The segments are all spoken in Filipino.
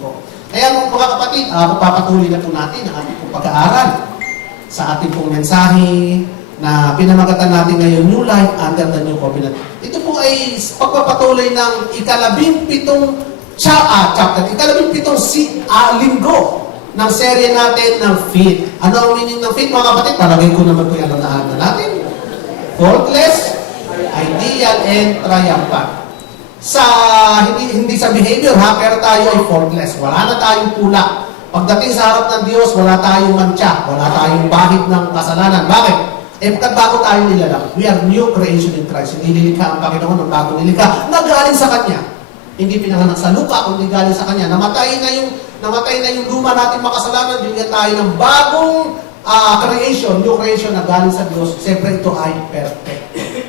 po. Kaya mga kapatid, pagpapatuloy na po natin ang ating pag-aaral sa ating pong mensahe na pinamagatan natin ngayon, New Life Under the New Covenant. Ito po ay pagpapatuloy ng ikalabimpitong chapter, ikalabimpitong linggo ng serye natin ng faith. Ano ang meaning ng faith, mga kapatid? Palagay ko naman po yung alam na natin. Faultless, ideal, and triumphant. Hindi sa behavior ha, pero tayo ay faultless. Wala na tayong pula. Pagdating sa harap ng Diyos, wala tayong mantsa, wala tayong bahid ng kasalanan. Bakit? Pagkat bago tayo nilalang, we are new creation in Christ. Hindi nilikha ang Panginoon ng bago nilikha, nagaling sa Kanya. Hindi pinanganak sa lupa, kundi galing sa Kanya. Namatay na yung luma natin makasalanan, bigyan tayo ng bagong creation, new creation na galing sa Diyos. Siyempre ito ay perfect.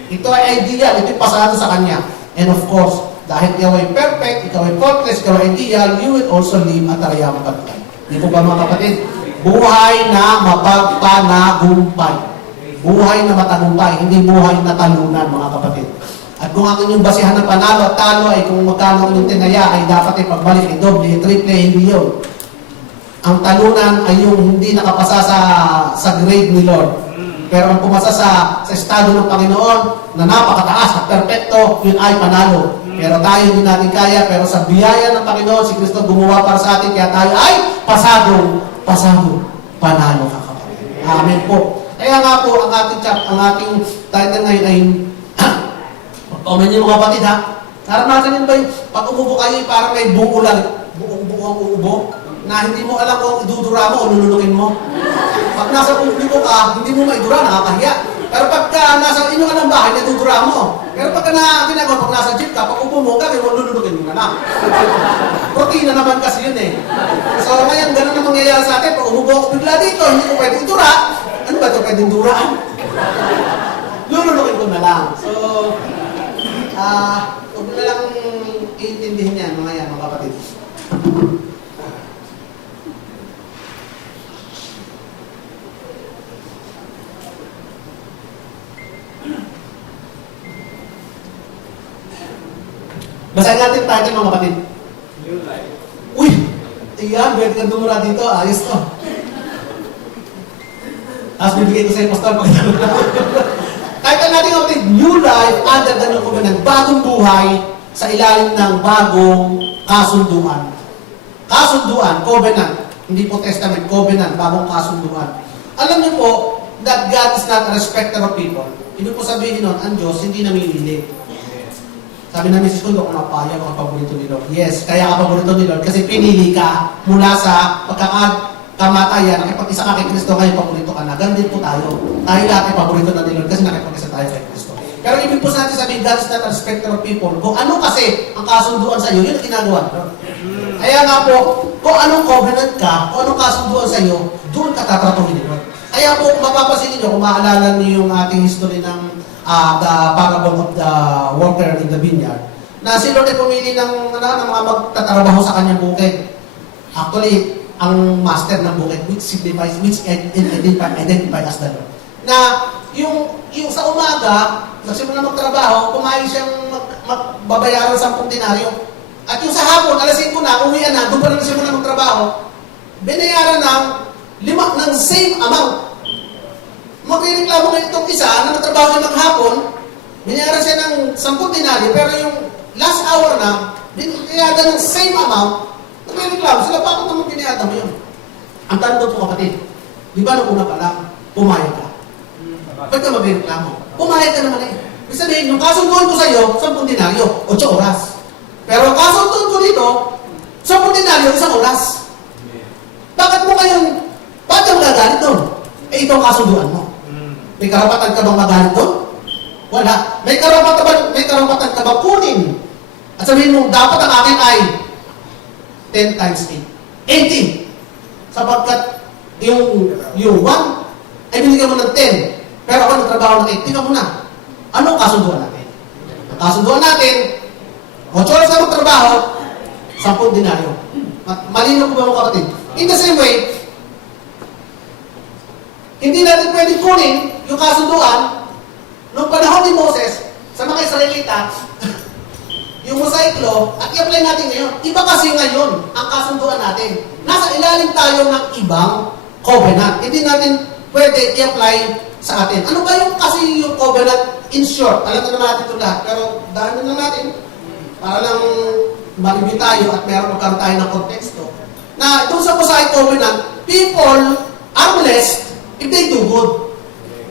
Ito ay ideal, ito ay pasado sa Kanya. And of course, dahil ikaw ay perfect, ikaw ay faultless, ikaw ay ideal, you will also live a triumphant life. Hindi po ba mga kapatid? Buhay na mapagpanagumpay. Buhay na matagumpay, hindi buhay na talunan, mga kapatid. At kung ang inyong basihan ng panalo at talo ay kung magkano inyong tinaya, ay dapat ay pagbalik, i-doble, i-triple, hindi yun. Ang talunan ay yung hindi nakapasa sa grade ni Lord. Pero ang pumasa sa estado ng Panginoon na napakataas at perfecto, yun ay panalo. Pero tayo hindi natin kaya, pero sa biyaya ng Panginoon, si Kristo gumawa para sa atin, kaya tayo ay pasado, panalo ka kapatid. Amen po. Kaya nga po, ang ating title ngayon ay, pagpaman niyo mga kapatid ha, naranasan niyo ba yung pag umubo kayo, parang may buo lang, buong uubo, na hindi mo alam kung idudura mo o lulunukin mo. Pag nasa publiko ka, hindi mo maidura, nakakahiya. Pero pagka nasa inyo ka ng bahay, idudura mo. Pero pagka pag nasa jeep ka, pag upo mo, gagawin mo, lulunukin mo na lang. Rutina naman kasi yun eh. So ngayon, ganun na mangyayari sa atin. Pag umubo ako bigla dito, hindi ko pwede idura. Ano ba ito pwedeng duraan? Lulunukin ko na lang. So, huwag na lang iintindihin yan, mga kapatid. Basahin natin title mga kapatid. New Life. Uy! Iyan, pwede kang dumura dito. Ayos to. Tapos bibigay ko sa iyo, Pastor, title natin mga kapatid, New Life Under the New Covenant. Bagong buhay sa ilalim ng bagong kasunduan. Kasunduan, covenant. Hindi po testament, covenant, bagong kasunduan. Alam niyo po, that God is not a respecter of people. Ibig po sabihin nun, ang Diyos hindi namimili. Sabi na Mrs. Kundo, kung napaya ka paborito ni Lord. Yes, kaya ka paborito ni Lord kasi pinili ka mula sa pagkakamatayan, nakipag-isa ka kay Kristo, kaya paborito ka na. Ganun din po tayo. Tayo lahat ay paborito na ni Lord kasi nakipag-isa tayo kay Kristo. Pero ibig po natin sabihin, God is not a respecter of people. Kung ano kasi ang kasunduan sa iyo, yun ang ginagawa. Kaya nga po, kung anong covenant ka, kung anong kasunduan sa iyo, doon ka tatratuhin ni Lord. Kaya po, mapapasin niyo, kung maalala niyo yung ating history ng the parable of the worker in the vineyard, na si Lord ay pumili ng mga magtatrabaho sa kanyang bukid. Actually, ang master ng bukid, which identify as the Lord. Na yung sa umaga, nagsimula magtrabaho, kumain siyang magbabayaran 10 denaryo. At yung sa hapon, alas 5 na, uwian na, doon pa rin nagsimula magtrabaho, binayaran ng same amount. Magreklamo ngayon itong isa na nagtrabaho siya maghapon, binayaran siya ng 10 denaryo, pero yung last hour na, binayaran ng same amount, nagreklamo sila, bakit naman binayaran mo yun? Ang tanong po kapatid, di ba nung una pa lang, pumayag ka? Ba't ka magreklamo? Pumayag ka naman eh. Ibig sabihin, yung kasunduan ko sa iyo, 10 denaryo, 8 oras. Pero ang kasunduan ko dito, 10 denaryo, 1 oras. Bakit mo ngayon, bakit ka magagalit doon? Eh, ito ang kasunduan mo. May karapatan ka bang magalit doon? Wala. May karapatan ka bang kunin? At sabihin mo, dapat ang akin ay 10 times 8. 80. Sapagkat yung 1 ay binigyan mo ng 10. Pero ako nagtrabaho ng 8. Tingnan mo na. Ano ang kasunduan natin? Ang kasunduan natin, 8 oras na magtrabaho, 10 denaryo. Malinaw po ba mga kapatid? In the same way, hindi natin pwedeng kunin yung kasunduan noong panahon ni Moses sa mga Israelita, yung Mosaic Law at i-apply natin ngayon. Iba kasi ngayon ang kasunduan natin. Nasa ilalim tayo ng ibang covenant. Hindi natin pwede i-apply sa atin. Ano ba yung kasi yung covenant in short? Alam na naman natin ito lahat. Pero dahil na natin, para lang malibig tayo at meron magkaroon tayo ng konteksto, na doon sa Mosaic Covenant, people are blessed if they do good.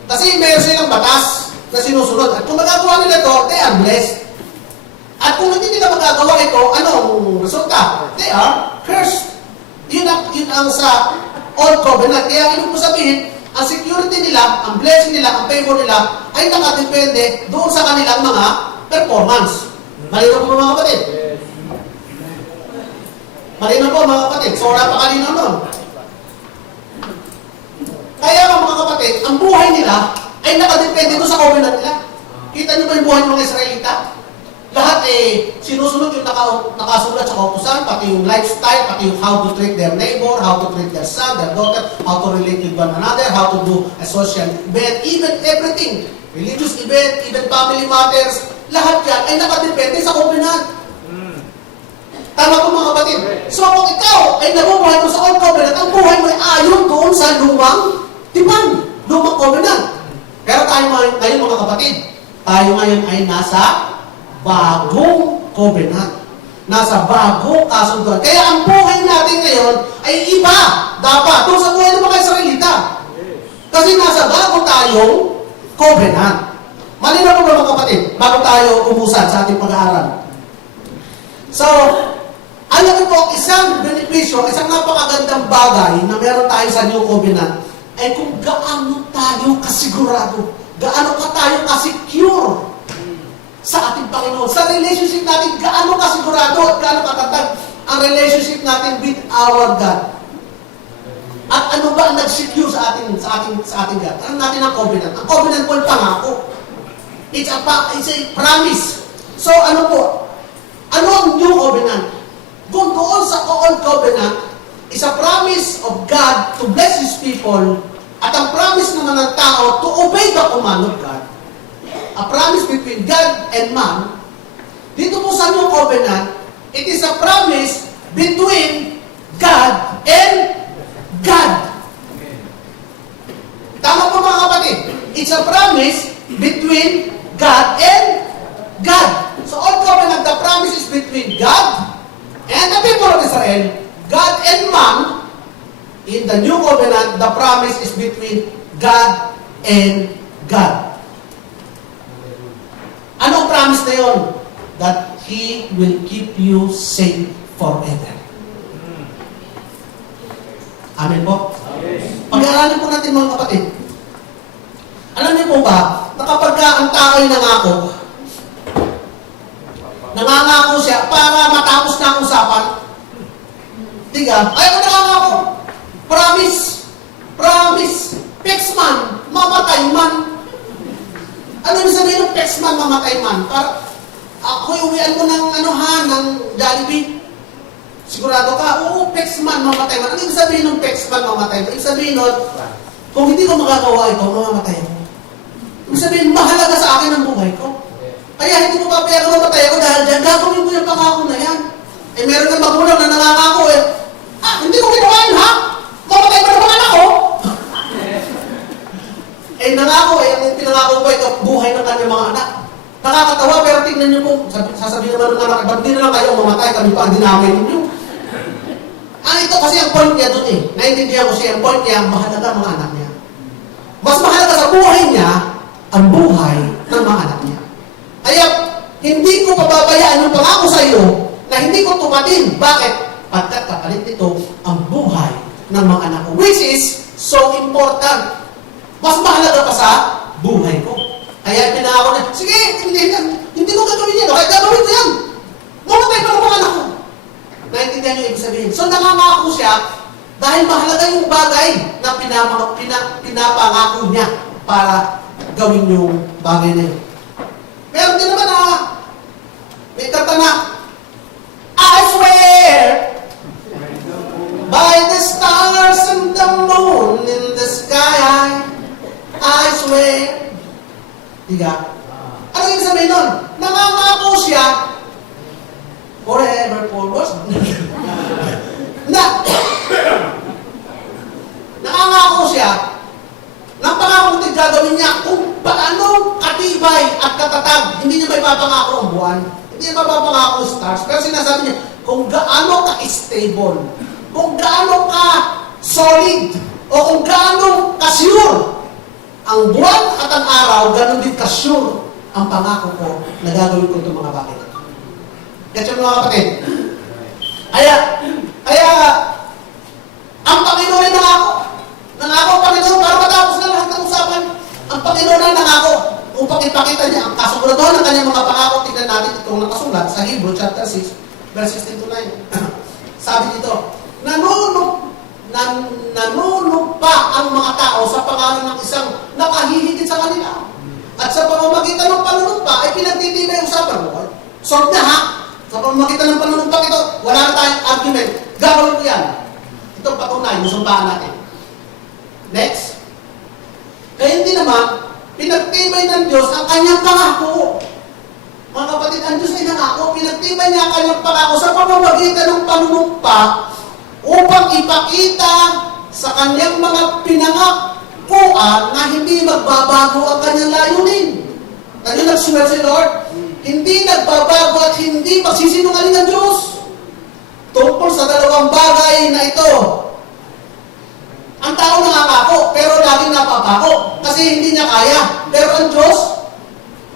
Kasi meron silang batas na sinusunod. At kung magagawa nila ito, they are blessed. At kung hindi nila magagawa ito, anong resulta? They are cursed. Yun ang sa Old Covenant. Kaya ibig ko sabihin, ang security nila, ang blessing nila, ang favor nila, ay nakadepende doon sa kanilang mga performance. Malinaw po mga kapatid? Malinaw po mga kapatid. So, napakalinaw nun. Kaya mga kapatid, ang buhay nila ay nakadepende doon sa covenant nila. Kita niyo ba yung buhay ng mga Israelita? Lahat sinusunod yung nakasulat sa kautusan, pati yung lifestyle, pati yung how to treat their neighbor, how to treat their son, their daughter, how to relate with one another, how to do a social event, even everything. Religious event, even family matters, lahat yan ay nakadepende sa covenant. Tama po mga kapatid. So kung ikaw ay nabubuhay mo sa Old Covenant, ang buhay mo ay ayon doon sa lumang tipan, lumang covenant. Pero tayo ngayon mga kapatid, tayo ngayon ay nasa bagong covenant. Nasa bagong kasunduan. Kaya ang buhay natin ngayon ay iba. Dapat doon sa buhay ng mga Israelita. Kasi nasa bago tayong covenant. Malinaw po mga kapatid, bago tayo umusan sa ating pag-aaral. So, alam mo po, isang benepisyo, isang napakagandang bagay na meron tayo sa New Covenant ay kung gaano tayo kasigurado, gaano ka tayo kasecure sa ating Panginoon. Sa relationship natin, gaano kasigurado at gaano katatag ang relationship natin with our God. At ano ba ang nag-secure sa ating God? Ano natin ang covenant? Ang covenant po ay pangako. It's a promise. So ano po? Ano ang New Covenant? Kung doon sa Old Covenant, is a promise of God to bless His people, at ang promise naman ng tao to obey the command of God. A promise between God and man. Dito po sa New Covenant, it is a promise between God and God. Tama po mga kapatid. It's a promise between God and God. So Old Covenant, the promise is between God and the people of Israel, God and man. In the New Covenant, the promise is between God and God. Anong promise na yun? That He will keep you safe forever. Amen po? Pag-aaralan po natin mga kapatid. Alam niyo po ba, na kapag ang tao ay nangangako siya para matapos na ang usapan, tiga, ayaw ko nangangako. Promise. Pexman, mamatay man. Ano yung sabihin ng Pexman, mamatay man? Para, ako uwian mo ng Jollibee. Sigurado ka, oo, Pexman, mamatay man. Ano yung sabihin ng Pexman, mamatay man? Yung sabihin nun, kung hindi ko magagawa ito, mamamatay ako. Yung sabihin, mahalaga sa akin ang buhay ko. Kaya hindi ko papayagan mamatay ako dahil dyan, gagawin ko yung pangako na yan. Meron ng magulang na nangangako hindi ko ginawa yun, ha? Mamatay pa naman ako. Nangako ang pinangako ko ito, buhay ng kanyang mga anak. Nakakatawa, pero tingnan niyo po, sasabihin naman ng anak, ba't di na lang kayo mamatay, kami pa ang dinamay ninyo. Ito kasi ang point niya doon Naintindihan ko siya, ang point niya, mahalaga mga anak niya. Mas mahalaga sa buhay niya, ang buhay ng mga anak niya. Kaya, hindi ko pababayaan yung pangako sa iyo na hindi ko tumatin. Bakit? Pagkat kapalit nito ang buhay ng mga anak ko. Which is so important. Mas mahalaga pa sa buhay ko. Kaya pinangako na, sige, hindi ko gagawin yan. Kaya gagawin ko yan. Mamatay pa ng mga anak ko. Naintindihan niyo ibig sabihin. So nangangako siya dahil mahalaga yung bagay na pinapangako niya para gawin yung bagay na yun. Meron din naman may kata na, I swear by the stars and the moon in the sky, I swear. Diga? Ano yung sabihin nun? Nangangako siya hindi niya may papangako ang buwan. Hindi niya mapapangako ang stars. Pero sinasabi niya, kung gaano ka stable, kung gaano ka solid, o kung gaano ka sure, ang buwan at ang araw, ganon din ka sure ang pangako ko na gagawin ko itong mga bagay. Kaya mga kapatid, kaya, ang Panginoon ay nangako. Nangako ang Panginoon para matapos na lahat ng usapan. Ang Panginoon ay nangako upang ipakita niya ang kasiguraduhan ng kanyang mga pangako. Tignan natin itong nakasulat sa Hebrew chapter 6, verse 16 to 9. Sabi dito, nanunumpa ang mga tao sa pangalan ng isang nakahihigit sa kanila. At sa pamamagitan ng panunumpa ay pinagtitibay ang usapan mo. Solve na ha? Sa pamamagitan ng panunumpa ito, wala na tayong argument. Gagawin ko yan. Ito patunay, musumpaan natin. Next. Kaya hindi naman, pinagtibay ng Diyos ang kanyang pangako. Mga kapatid, ang Diyos ay nangako. Pinagtibay niya ang kanyang pangako sa pamamagitan ng panunumpa upang ipakita sa kanyang mga pinangakuan na hindi magbabago ang kanyang layunin. Kanya nagsulat si Lord, hindi nagbabago at hindi magsisinungaling ang Diyos. Tungkol sa dalawang bagay na ito, ang tao nangangako, pero laging napapako kasi hindi niya kaya. Pero ang Diyos,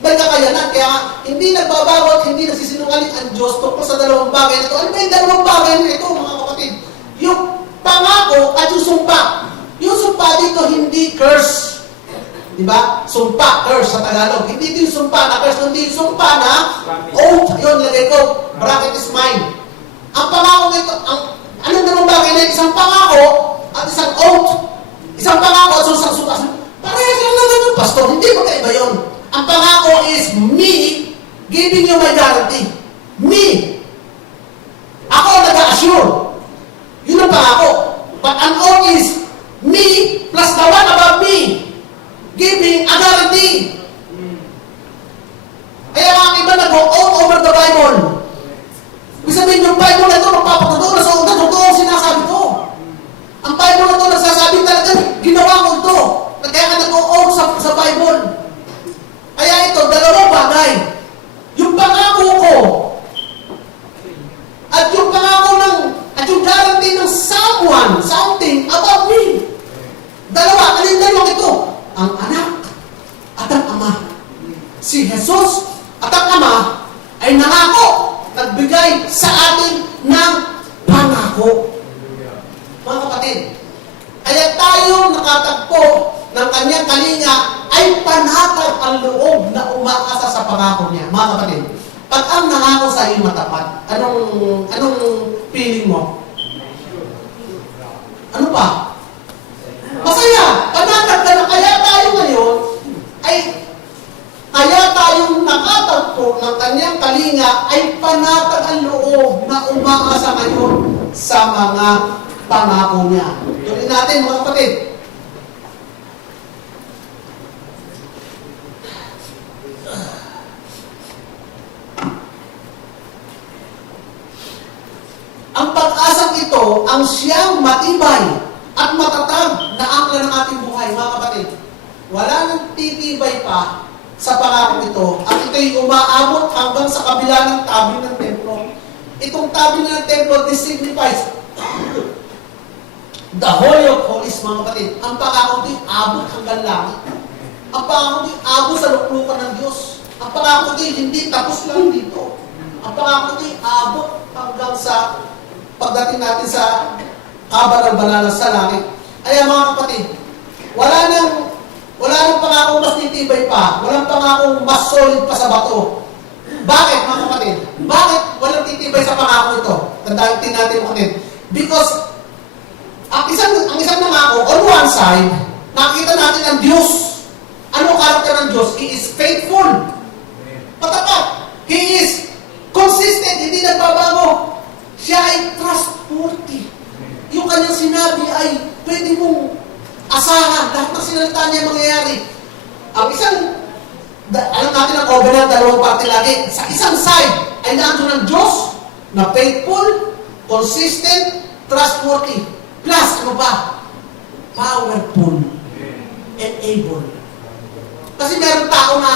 may kakayanan. Kaya hindi nagbabago at hindi nagsisinungaling ang Diyos tungkol sa dalawang bagay na ito. Ano ba yung dalawang bagay na ito, mga kapatid? Yung pangako at yung sumpa. Yung sumpa dito, hindi curse. Diba? Sumpa, curse sa Tagalog. Hindi ito yung sumpa na curse, kundi yung sumpa na oath. Yun, lagay ko, bracket is mine. Ang pangako nito, anong dalawang bagay na isang pangako at isang oath. Isang pangako at isang sumpa. Parehas lang naman yung pastor, hindi magkaiba yun. Ang pangako is me giving you my guarantee. Me. Ako nag-assure. Yun ang pangako. But an oath is me plus the one above me giving a guarantee. Kaya ang iba nag-oath over the Bible. Ibig sabihin yung Bible na ito, magpapatutuo na sa ugat, totoo ang sinasabi ko. Ang Bible na ito, nagsasabi talaga, ginawa ko ito. Kaya ka nag-oath sa Bible. Kaya ito, dalawang bagay. Yung pangako ko, at yung pangako at yung guarantee ng someone, something above me. Dalawa, alin dalawang ito? Ang anak at ang ama. Si Jesus at ang ama ay nangako, nagbigay sa atin ng pangako. Mga kapatid, kaya tayo nakatagpo ng kanyang kalinga ay panatag ang loob na umaasa sa pangako niya. Mga kapatid, pag ang nangako sa iyo matapat, anong feeling mo? Ano pa? Masaya! Panatag ka na. Kaya tayo ngayon kaya tayong nakatagpo ng kanyang kalinga ay panatag ang loob na umaasa ngayon sa mga pangako niya. Tuloy natin mga kapatid. Ang pag-asang ito ang siyang matibay at matatag na angkla ng ating buhay, mga kapatid. Wala nang titibay pa sa pangako ito. At ito'y umaabot hanggang sa kabila ng tabi ng templo. Itong tabi ng templo, this signifies the Holy of Holies, mga kapatid. Ang pangako ito'y abot hanggang langit. Ang pangako ito'y abot sa luklukan ng Diyos. Ang pangako ito'y hindi tapos lang dito. Ang pangako ito'y abot hanggang sa pagdating natin sa kabalang bananas sa langit. Kaya mga kapatid, wala nang pangako mas titibay pa. Walang pangako mas solid pa sa bato. Bakit mga kapatid? Bakit walang titibay sa pangako ito? Tandaan natin mga kapatid. Because ang isang pangako, on one side, nakita natin ang Diyos. Ano karakter ng Diyos? He is faithful. Patapat. He is consistent. Hindi nagbabago. Siya ay trustworthy. Yung kanyang sinabi ay pwede mong asahan. Lahat ng sinalita niya mangyayari. Ang isang, alam natin ang covenant, dalawang parte lagi. Sa isang side ay naandun ng Diyos na faithful, consistent, trustworthy. Plus, ano pa? Powerful and able. Kasi meron tao na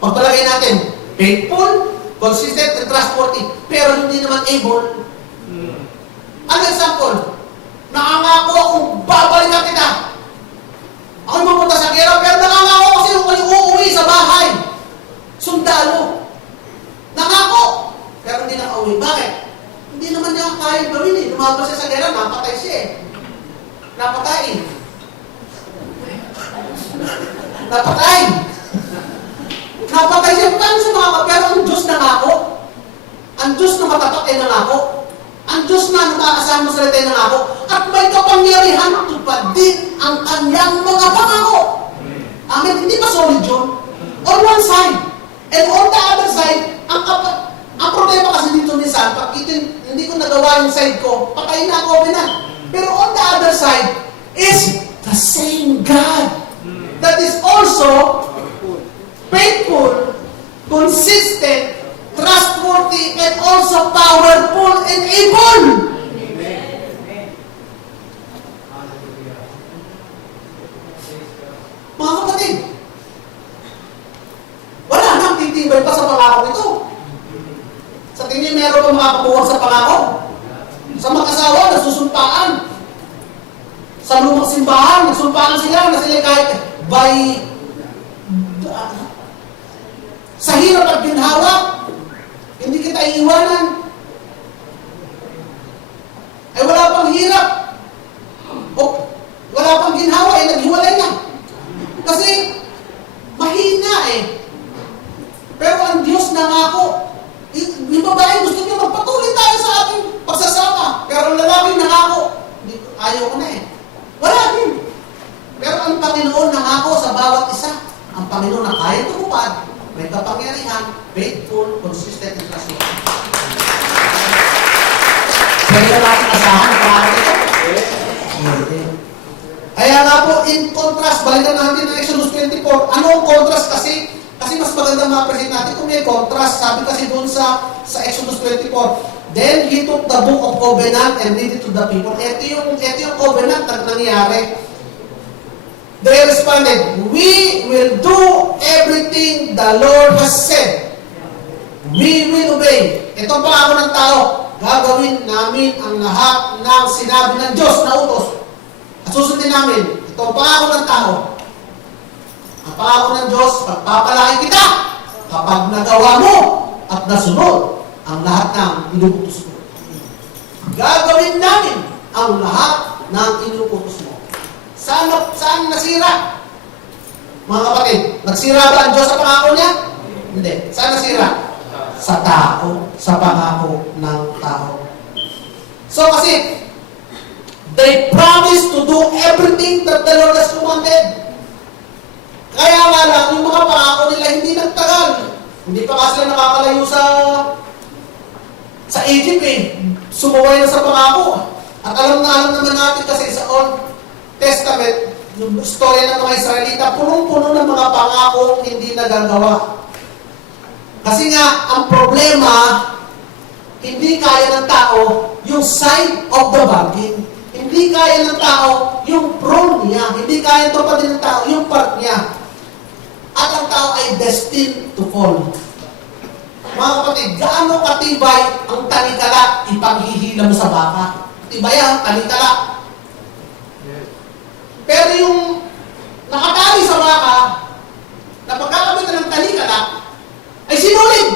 Pagpalagay natin, faithful, consistent, and trustworthy, pero hindi naman able. Ano example? Nakangako akong babalikan kita. Ako'y pupunta sa gera, pero nakangako kasi ako'y uuwi sa bahay. Sundalo. Nangako, pero hindi nakauwi. Bakit? Hindi naman niya kaya gawin eh. Lumabas siya sa gera, napatay siya eh. Napatay. Napatay. Napatay siya. Paano siya makaka? Pero ang Diyos nangako. Ang Diyos na matapat ay nangako. Ang Diyos na nakakasama sa salita ay nangako. At may kapangyarihan tupadin ang kanyang mga pangako. Amen. Hindi ba solid yun? On one side. And on the other side, ang problema kasi dito minsan, pag hindi ko nagawa yung side ko, patayin na ako, pero on the other side is the same God that is also faithful, consistent, trustworthy, and also powerful and able. Mga kapatid, wala nang titibay pa sa pangako nito. Sa tingin meron pa makakabuwag sa pangako. Sa mag-asawa, nasusumpaan. Sa lumang simbahan, nagsumpaan sila na sila kahit by sa hirap at ginhawa, hindi kita iiwanan. Ay wala pang hirap. O wala pang ginhawa, ay naghiwalay na. Kasi mahina eh. Pero ang Diyos nangako. Yung babae gusto niyo magpatuloy tayo sa ating pagsasama. Pero ang lalaki nangako. Ayaw ko na eh. Wala din. Pero ang Panginoon nangako sa bawat isa. Ang Panginoon na kaya tumupad. May kapangyarihan, faithful, consistent, and trustworthy. Pwede na natin asahan para ito. Kaya nga po, in contrast, balikan natin ang Exodus 24. Ano ang contrast kasi? Kasi mas maganda ma-present natin kung may contrast. Sabi kasi doon sa Exodus 24, then he took the book of covenant and read it to the people. Ito yung covenant na nangyari. They responded, we will do everything the Lord has said. We will obey. Ito ang pangako ng tao. Gagawin namin ang lahat ng sinabi ng Diyos na utos. At susundin namin. Ito ang pangako ng tao. Ang pangako ng Diyos, pagpapalain kita kapag nagawa mo at nasunod ang lahat ng inuutos mo. Gagawin namin ang lahat ng inuutos mo. Saan nasira? Mga kapatid, nagsira ba ang Diyos sa pangako niya? Hindi. Saan nasira? Sa tao, sa pangako ng tao. So kasi, they promised to do everything that the Lord has commanded. Kaya nga lang, yung mga pangako nila hindi nagtagal. Hindi pa kasi nakakalayo sa Egypt eh. Sumuway na sa pangako. At alam naman natin kasi sa Old Testament, yung storya ng mga Israelita, punong-puno ng mga pangako hindi nagagawa. Kasi nga, ang problema, hindi kaya ng tao yung side of the bargain. Hindi kaya ng tao yung pro niya. Hindi kaya ito pa din ng tao yung part niya. At ang tao ay destined to fall. Mga kapatid, gaano katibay ang talikala ipaghihila mo sa baka? Tibay ang talikala. Pero yung nakatali sa baka, na pagkakabitan ng talikala, ay sinulid.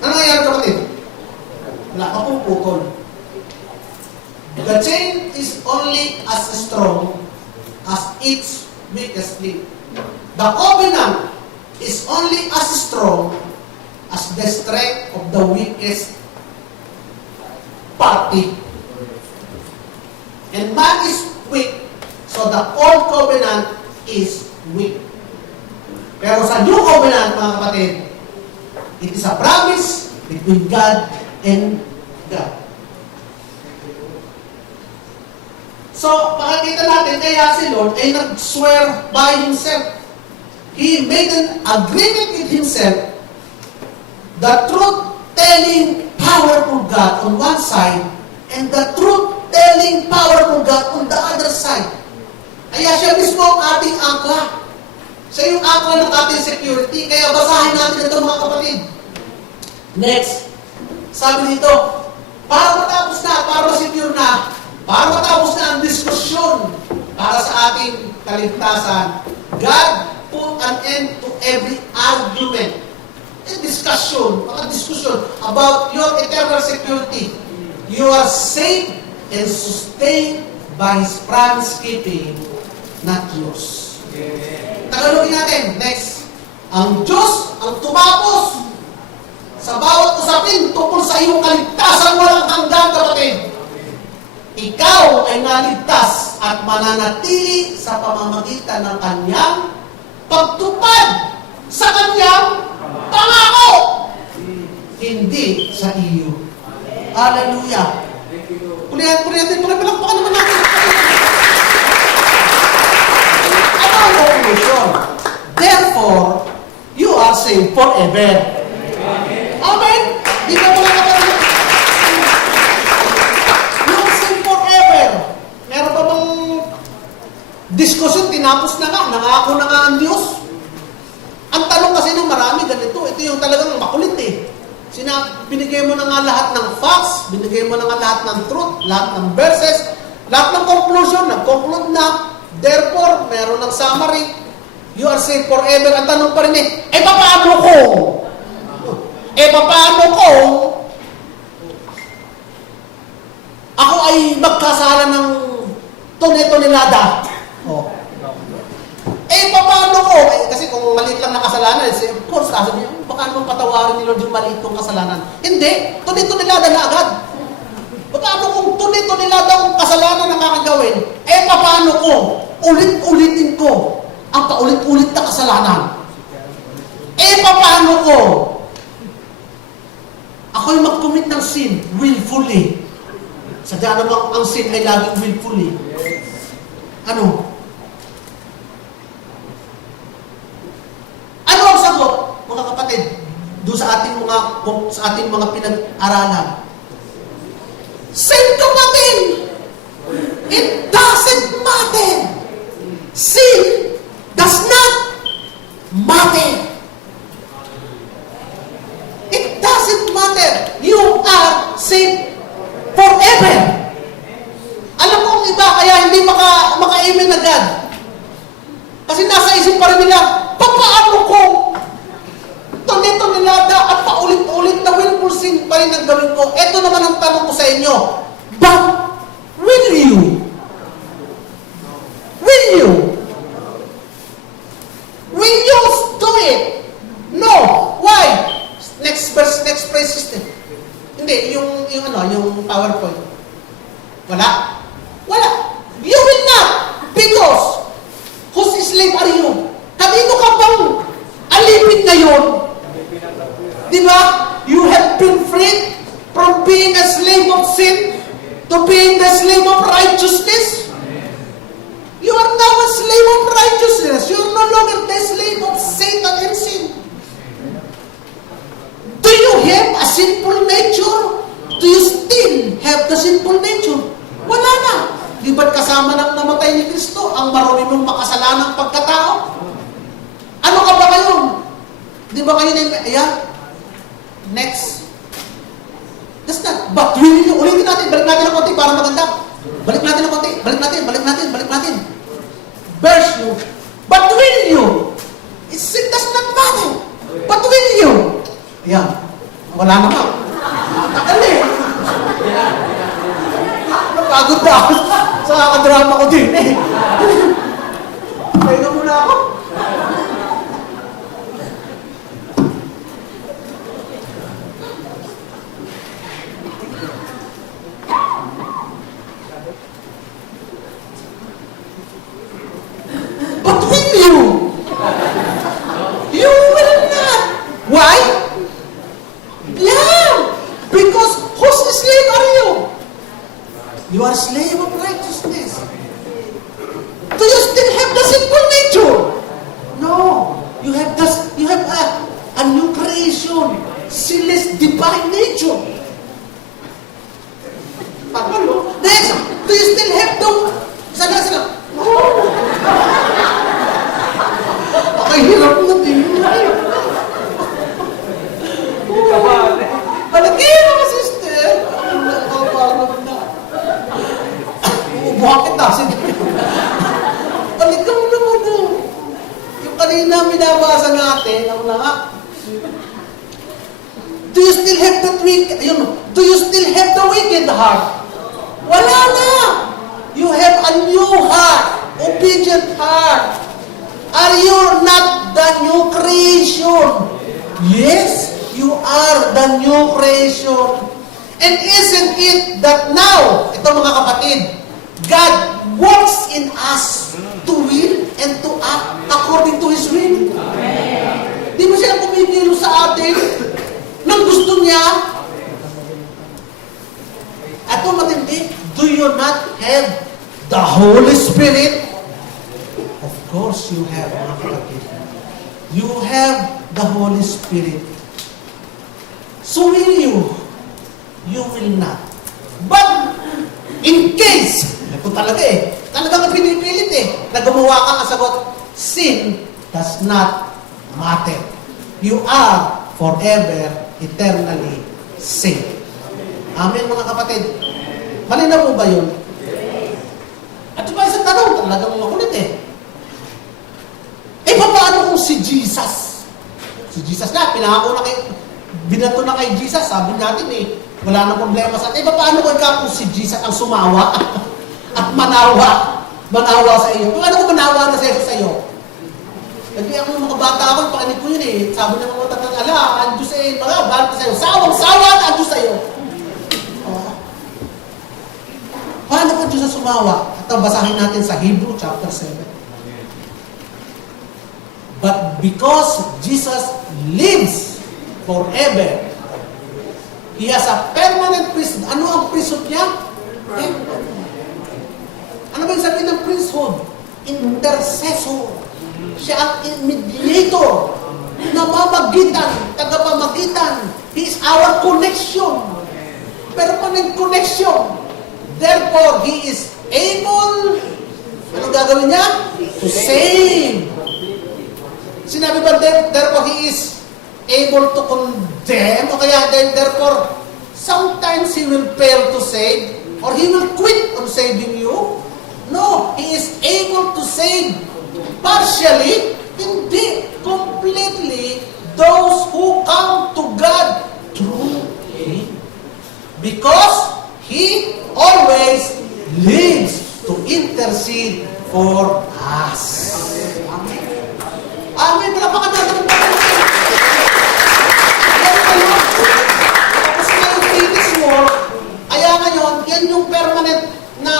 Ano nangyayari kapatid? Wala ka pong putol. The chain is only as strong as its weakest link. The covenant is only as strong as the strength of the weakest party. And man is weak, so the old covenant is weak. Pero sa new covenant, mga kapatid, it is a promise between God and God. So, pakikita natin, kaya si Lord ay nag-swear by Himself. He made an agreement with Himself, the truth-telling, powerful God on one side, and the truth-telling, powerful God on the other side. Ay Kaya siya mismo ang ating angkla. Siya yung angkla ng ating security. Kaya basahin natin ito mga kapatid. Next. Sabi dito, para matapos na, para secure na, para matapos na ang diskusyon para sa ating kaligtasan, God put an end to every argument and discussion, about your eternal security. You are saved and sustained by His promise-keeping, not yours. Tagalogin natin. Next. Ang Diyos ang tumapos sa bawat usapin tungkol sa iyong kaligtasan walang hanggan, kapatid. Ikaw ay naligtas at mananatili sa pamamagitan ng kanyang pagtupad sa kanyang pangako. Hindi sa iyo. Hallelujah. Pulihan, palakpakan naman natin. Ano ang conclusion? Therefore, you are saved forever. Amen? Di ba mga kapatid? You are saved forever. Meron pa bang diskusyon? Tinapos na nga. Nangako na nga ang Diyos. Ang tanong kasi ng marami ganito. Ito yung talagang makulit eh. Binigay mo na nga lahat ng facts, binigay mo na nga lahat ng truth, lahat ng verses, lahat ng conclusion, nag-conclude na. Therefore, meron ng summary. You are saved forever. Ang tanong pa rin eh, paano kung ako ay magkasala ng tonelada? Paano ko? Kasi kung maliit lang na kasalanan, of course, sabi niya, baka naman patawarin ni Lord yung maliit kong kasalanan. Hindi, tonelada na agad. Paano kung tonelada ang kasalanan na kakagawin? Paano ko? Ulit-ulitin ko ang paulit-ulit na kasalanan. Paano ko? Ako'y mag-commit ng sin willfully. Sadya namang ang sin ay laging willfully. Ano? Ano ang sagot, mga kapatid, doon sa ating mga pinag-aralan? Sin ka pa din! It doesn't matter! Sin does not matter! It doesn't matter! You are saved forever! Alam ko ang iba, kaya hindi maka-amen agad. Kasi nasa isip pa rin nila, paano kung tonelada at paulit-ulit na willful sin pa rin ang gawin ko? Ito naman ang tanong ko sa inyo. But, will you? Will you? Will you do it? No. Why? Next verse, next phrase system. Hindi, yung PowerPoint. Wala? You will not. Because, whose slave are you? Kanino ka bang alipin ngayon? Di ba? You have been freed from being a slave of sin to being the slave of righteousness. You are now a slave of righteousness. You are no longer the slave of Satan and sin. Do you have a sinful nature? Do you still have the sinful nature? Wala na. Di ba't kasama ng namatay ni Kristo ang marunong makasalanang pagkatao? Ano ka ba ngayon? Di ba kayo na ayan? Next. That's not. But will you? Ulitin natin. Balik natin ng konti para maganda. Balik natin ng konti. Balik natin. Verse you. But will you? It does not matter. But will you? Ayan. Wala naman. Tagal eh. Napagod na ako sa kakadrama ko din eh. Pahinga muna ako. But will you? You will not. Why? Yeah. Because whose slave are you? You are slave of righteousness. Do you still have the sinful nature? No. You have a new creation. Sinless divine nature. Next, do you still have the... Sana. No. Bakit daw? Balikan mo naman mo. Yung kanina minabasa natin, ako na nga. Do you still have that wicked, do you still have the wicked heart? Wala na! You have a new heart, obedient heart. Are you not the new creation? Yes, you are the new creation. And isn't it that now, ito mga kapatid, God works in us to will and to act according to His will? Amen. Di ba siya pumipilo sa atin nang gusto niya? At kung matindi, do you not have the Holy Spirit? Of course you have, mga kapatid. You have the Holy Spirit. So will you? You will not. But, in case, ito talaga talagang pinipilit na gumawa ka ang sagot, sin does not matter. You are forever, eternally saved. Amen, mga kapatid. Malinaw po ba yun? At diba isang tanong, talagang makulit paano kung si Jesus? Si Jesus na, pinangako na binato na kay Jesus, sabi natin wala na problema sa atin. Paano kung si Jesus ang sumawa at manawa sa iyo? Paano kung manawa na sa iyo? Kasi ako mga bata ako, pakinig ko yun Sabi ng mga tatang, ang Diyos mga bata sa iyo. Sawang-sawa na ang Diyos sa iyo. Paano kung Diyos ang sumawa? At basahin natin sa Hebrew chapter 7. But because Jesus lives forever, He has a permanent priesthood. Ano ang priesthood niya? Ano ba yung sabihin ng priesthood? Intercessor. Siya ang mediator. Namamagitan, tagapamagitan. He is our connection. Permanent connection. Therefore, He is able, ano gagawin niya? To save. Sinabi ba, therefore, He is able to condemn, o kaya therefore, sometimes He will fail to save, or He will quit on saving you? No, He is able to save partially, hindi completely, those who come to God through Him. Because He always lives to intercede for us. Amen. Amen. Napakaganda ng kaya ngayon, yan yung permanent na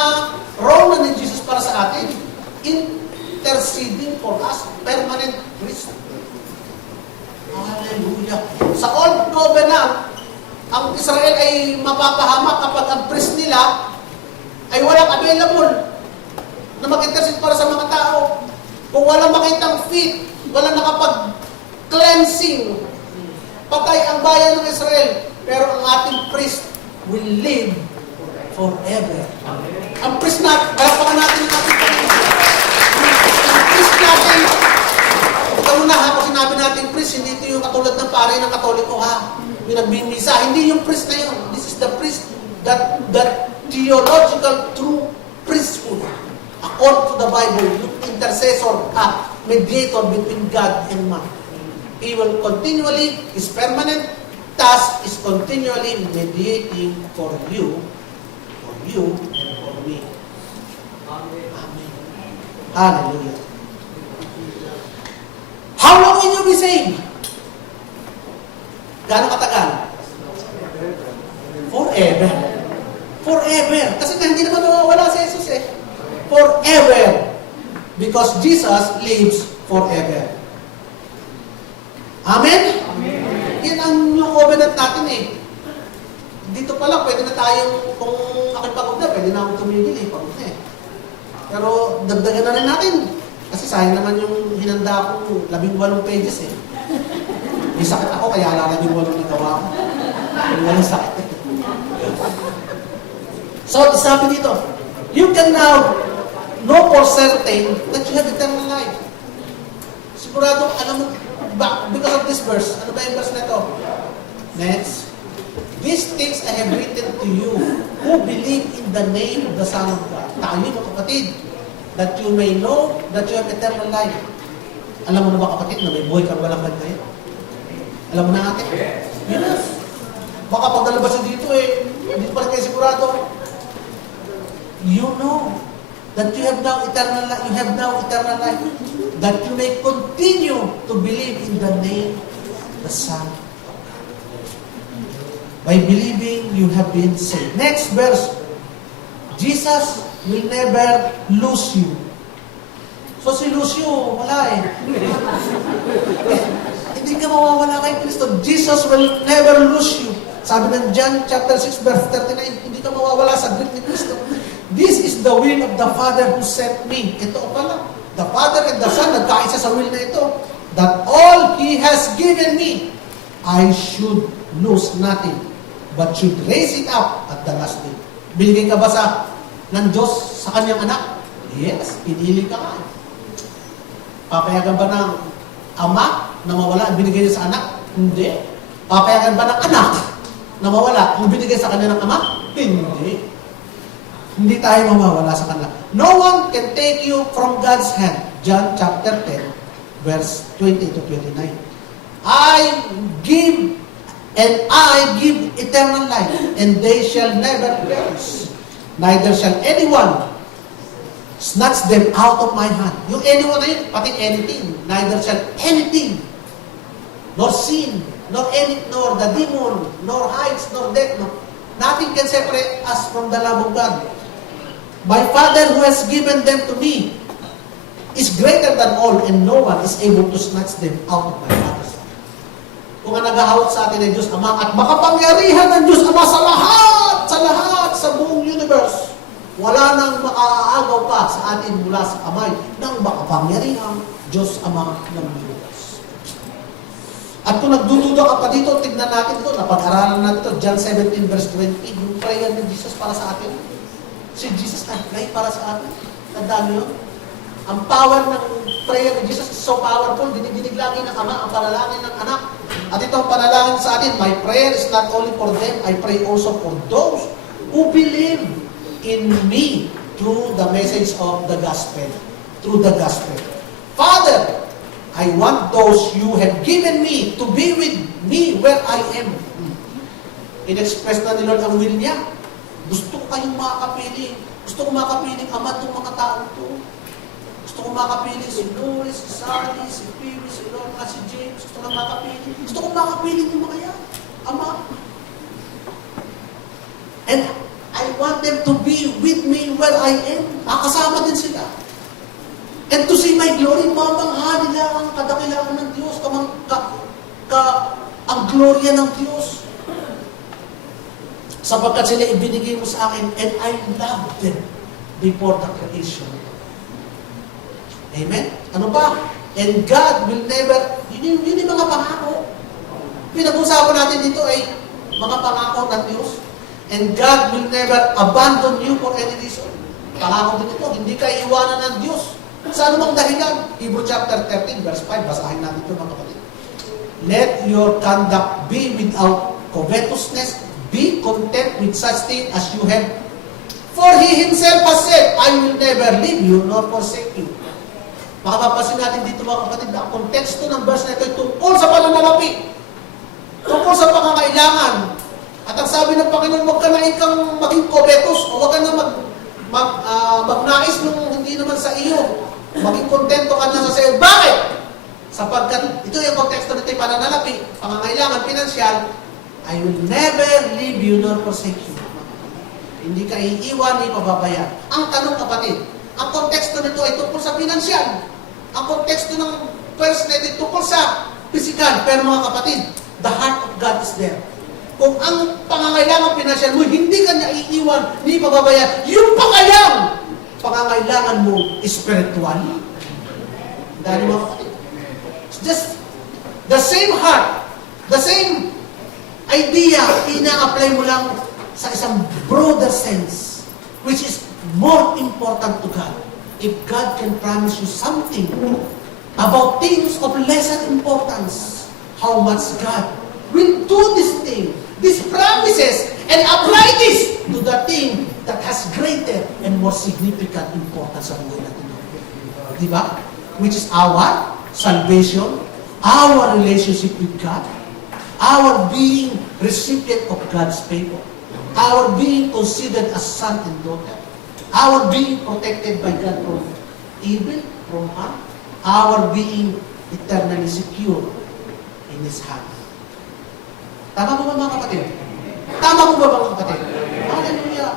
role na ni Jesus para sa atin. Interceding for us, permanent priest. Hallelujah. Sa Old Covenant, ang Israel ay mapapahamak kapag ang priest nila ay walang available na mag-intercede para sa mga tao. Kung walang makitang feet, walang nakapag-cleansing, patay ang bayan ng Israel. Pero ang ating priest will live forever. Ang priest natin, kalapakan natin ang ating Panginoon. Ang priest natin, ito muna kung sinabi natin priest, hindi ito yung katulad ng pare ng Katoliko yung nagbimisa. Hindi yung priest na yun. This is the priest, that theological true priesthood. According to the Bible, yung intercessor mediator between God and man. He will continually, his permanent task is continually mediating for you and for me. Amen. Hallelujah. How long will you be saved? Gaano katagal? Forever. Forever. Kasi hindi naman mawawala si Jesus Forever. Because Jesus lives forever. Amen? Amen. Yan ang new covenant natin Dito pa lang, pwede na tayong, kung ako'y pagod na, pwede na akong tumigil pagod na Pero dagdagan na rin natin. Kasi sayang naman yung hinanda akong 18 pages May sakit ako, kaya 18 nagawa ko. Walang sakit So, sabi dito, you can now know for certain that you have eternal life. Sigurado, alam mo, because of this verse, ano ba yung verse na ito? Next. These things I have written to you who believe in the name of the Son of God. Tayo mga kapatid, that you may know that you have eternal life. Alam mo na ba kapatid na may buhay kang walang hanggan? Alam mo na ate? Yes. Baka pag nalabas dito hindi pa rin kayo sigurado. You know that you have now eternal life. You have now eternal life. That you may continue to believe in the name of the Son of God. By believing, you have been saved. Next verse. Jesus will never lose you. So si Lucio, wala Hindi ka mawawala kay Kristo. Jesus will never lose you. Sabi ng John chapter 6 verse 39, hindi ka mawawala sa grip ni Kristo. This is the will of the Father who sent me. Ito pala. The Father and the Son, nagkaisa sa will na ito. That all He has given me, I should lose nothing, but should raise it up at the last day. Binigay ka ba ng Diyos sa kanyang anak? Yes, pinili ka nga. Papayagan ba ng ama na mawala ang binigay niya sa anak? Hindi. Papayagan ba ng anak na mawala ang binigay sa kanya ng ama? Hindi. Hindi tayo mawawala sa kanila. No one can take you from God's hand. John chapter 10, verse 20 to 29. I give eternal life, and they shall never perish. Neither shall anyone snatch them out of my hand. Yung anyone na yun, pati anything. Neither shall anything, nor sin, nor the demon, nor heights, nor depth, nothing can separate us from the love of God. My Father who has given them to me is greater than all, and no one is able to snatch them out of my Father's hand. Kung ang naghahawak sa atin ay Diyos Ama at makapangyarihan ng Diyos Ama sa lahat sa buong universe, wala nang makaaagaw pa sa atin mula sa kamay ng makapangyarihan Diyos Ama ng universe. At kung nagdududa ka pa dito, tignan natin ito, napag-aralan natin ito, John 17 verse 20, yung prayer ni Jesus para sa atin. Si Jesus nag-pray para sa atin. Tandaan yun. Ang power ng prayer ni Jesus is so powerful. Dinidinig lagi ng Ama ang panalangin ng anak. At itong panalangin sa atin, my prayer is not only for them, I pray also for those who believe in me through the message of the gospel. Through the gospel. Father, I want those you have given me to be with me where I am. In-express na ni Lord ang will niya. Gusto ko kayong makakapili. Gusto ko makakapiling Ama itong mga taong ito. Gusto ko makakapili si Doris, si Sally, si Phoebe, si Lorna, si James. Gusto ko makakapili. Gusto ko makakapili yung mga yan. Ama. And I want them to be with me where I am. Nakasama din sila. And to see my glory, mamangha nila ang kadakilaan ng Diyos, ang gloria ng Diyos. Sapagkat sila ibinigay mo sa akin, and I love them before the creation. Amen? Ano pa? And God will never, yun yung mga pangako. Pinag-usapan natin dito ay mga pangako ng Diyos. And God will never abandon you for any reason. Pangako din ito, hindi ka iiwanan ng Diyos. Sa anumang dahilan, Hebrew chapter 13, verse 5, basahin natin ito mga kapatid. Let your conduct be without covetousness, be content with such thing as you have. For He Himself has said, I will never leave you nor forsake you. Makapapasin natin dito mga kapatid, ang konteksto ng verse na ito ay tungkol sa pananalapi, tungkol sa pangangailangan. At ang sabi ng Panginoon, huwag ka na ikang maging covetous, o huwag ka na magnais nung hindi naman sa iyo. Maging kontento ka na sa iyo. Bakit? Sapagkat ito yung konteksto nito yung pananalapi, pangangailangan, pinansyal, I will never leave you nor forsake you. Hindi ka iiwan, ni pababayaan. Ang tanong kapatid, ang konteksto nito ay tungkol sa pinansyal. Ang konteksto ng verse na ito tungkol sa physical. Pero mga kapatid, the heart of God is there. Kung ang pangangailangan pinansyal mo, hindi ka niya iiwan, ni pababayaan. Yung pangangailangan mo is spiritual. Dahil mga kapatid, it's just the same heart, the same idea, ina-apply mo lang sa isang broader sense, which is more important to God. If God can promise you something about things of lesser importance, how much God will do this thing, these promises has greater and more significant importance sa buhay natin. Di ba? Which is our salvation, our relationship with God, our being recipient of God's favor, our being considered as son and daughter, our being protected by God from evil, from harm, our being eternally secure in His hand. Tama mo ba mga kapatid? Tama mo ba mga kapatid? Hallelujah!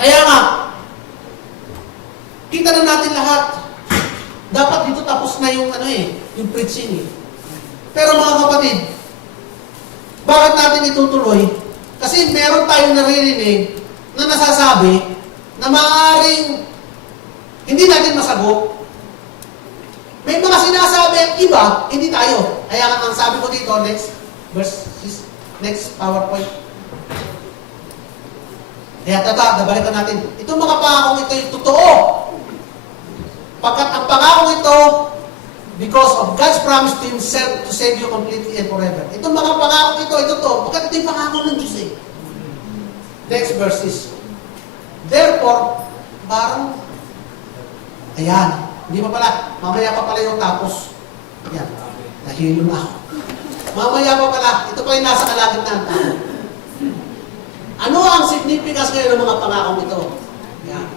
Kaya nga, kita na natin lahat. Dapat dito tapos na yung yung preaching Pero mga kapatid, bakit natin itutuloy? Kasi meron tayong naririnig na nasasabi na maaaring hindi natin masagot. May mga sinasabi ang iba, hindi tayo. Kaya ang sabi ko dito, next verse, next PowerPoint. Kaya nabalikan natin. Itong mga pangakong ito yung totoo. Pagkat ang pangakong ito, because of God's promise to Himself to save you completely and forever. Itong mga pangakong ito, ito to. Pagkat ito yung pangako ng Diyos Next verse is, therefore, parang, ayan, hindi pa pala, mamaya pa pala yung tapos. Ayan, nahilo na ako. Mamaya pa pala, ito pa yung nasa kalagitnaan tayo. Ano ang significance ngayon ng mga pangakong ito? Ayan.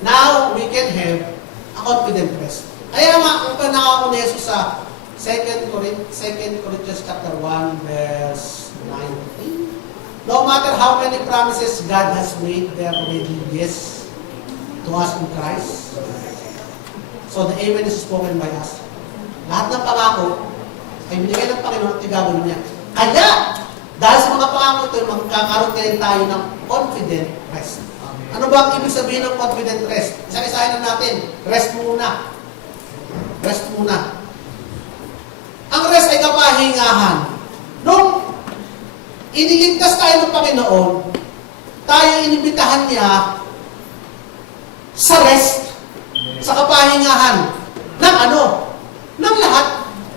Now, we can have a confident rest. Kaya nga, ang pangako ni Jesus sa 2 Corinthians chapter 1, verse 19. No matter how many promises God has made, they are already yes to us in Christ. So the amen is spoken by us. Lahat ng pangako ay binigay ng Panginoon at gagawin niya. Kaya, dahil sa mga pangako ito, magkakaroon ngayon tayo ng confident rest. Ano ba ang ibig sabihin ng confident rest? Isa-isahin na natin. Rest muna. Rest muna. Ang rest ay kapahingahan. Nung iniligtas tayo ng Panginoon, tayo inimbitahan niya sa rest, sa kapahingahan. Ng ano? Ng lahat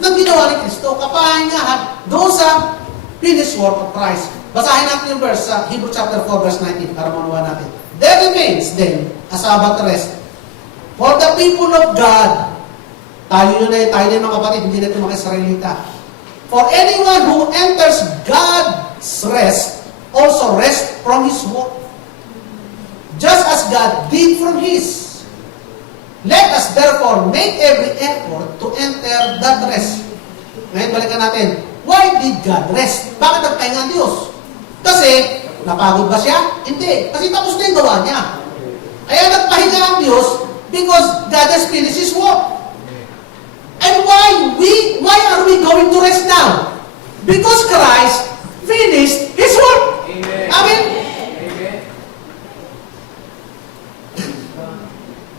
ng ginawa ni Kristo. Kapahingahan doon sa finished work of Christ. Basahin natin yung verse sa Hebrew chapter 4, verse 19 para manuwa natin. There remains then a Sabbath rest for the people of God. Tayo na yung mga kapatid, hindi na ito mga Israelita. For anyone who enters God's rest, also rest from His work. Just as God did from His. Let us therefore make every effort to enter that rest. Ngayon, balikan natin. Why did God rest? Bakit nagpahinga ang Diyos? Kasi, napagod ba siya? Hindi. Kasi tapos na yung gawa niya. Kaya nagpahinga ang Diyos because God has finished His work. And why are we going to rest now? Because Christ finished His work. Amen. Amen? Amen.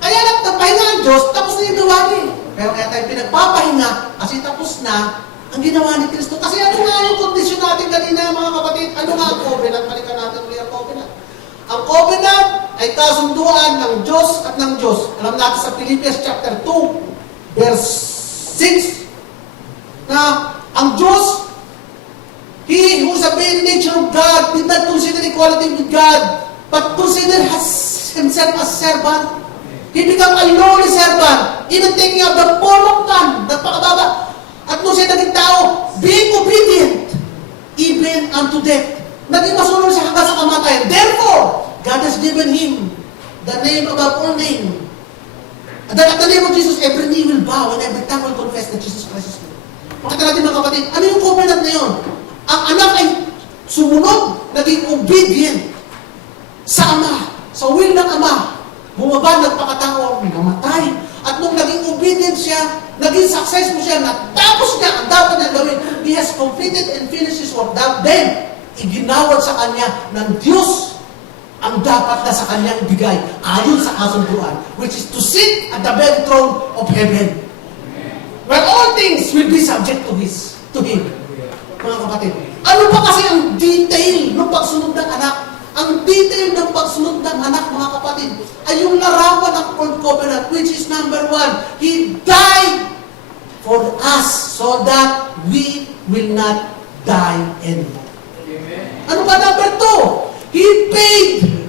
Kaya nagpahinga ang Diyos, tapos na yung gawa niya. Pero kaya tayo pinagpapahinga, kasi tapos na ang ginawa ni Kristo. Kasi ano nga yung kondisyon natin kanina, mga kapatid? Ano nga ang covenant? Balikan natin ulit ang covenant. Ang covenant ay kasunduan ng Diyos at ng Diyos. Alam natin sa Philippians chapter 2, verse 6, na ang Diyos, He who is a very nature of God, did not consider equality with God, but considered Himself as servant. He became a lowly servant, even taking up the form of man, napakababa. At nung siya naging tao, being obedient, even unto death. Naging masunod siya hanggang sa kamatayan. Therefore, God has given Him the name above all name. At at the name of Jesus, every knee will bow and every tongue will confess that Jesus Christ is Lord. Makita natin mga kapatid, ano yung covenant na yun? Ang anak ay sumunod, naging obedient sa Ama, sa will ng Ama. Bumaba, nagpakatao, namatay. At nung naging obedient siya, naging successful siya, natapos niya ang dapat niya gawin. He has completed and finished His work. Then, iginawad sa kanya ng Diyos ang dapat na sa kanya ibigay ayon sa kasunduan, which is to sit at the very throne of heaven. Where all things will be subject to Him. Mga kapatid, ano pa kasi ang detail ng pagsunod ng anak? Ang detail ng pagsunod ng anak, mga kapatid, ay yung larawan ng Old Covenant, which is number 1, He died for us so that we will not die anymore. Ano ba number 2? He paid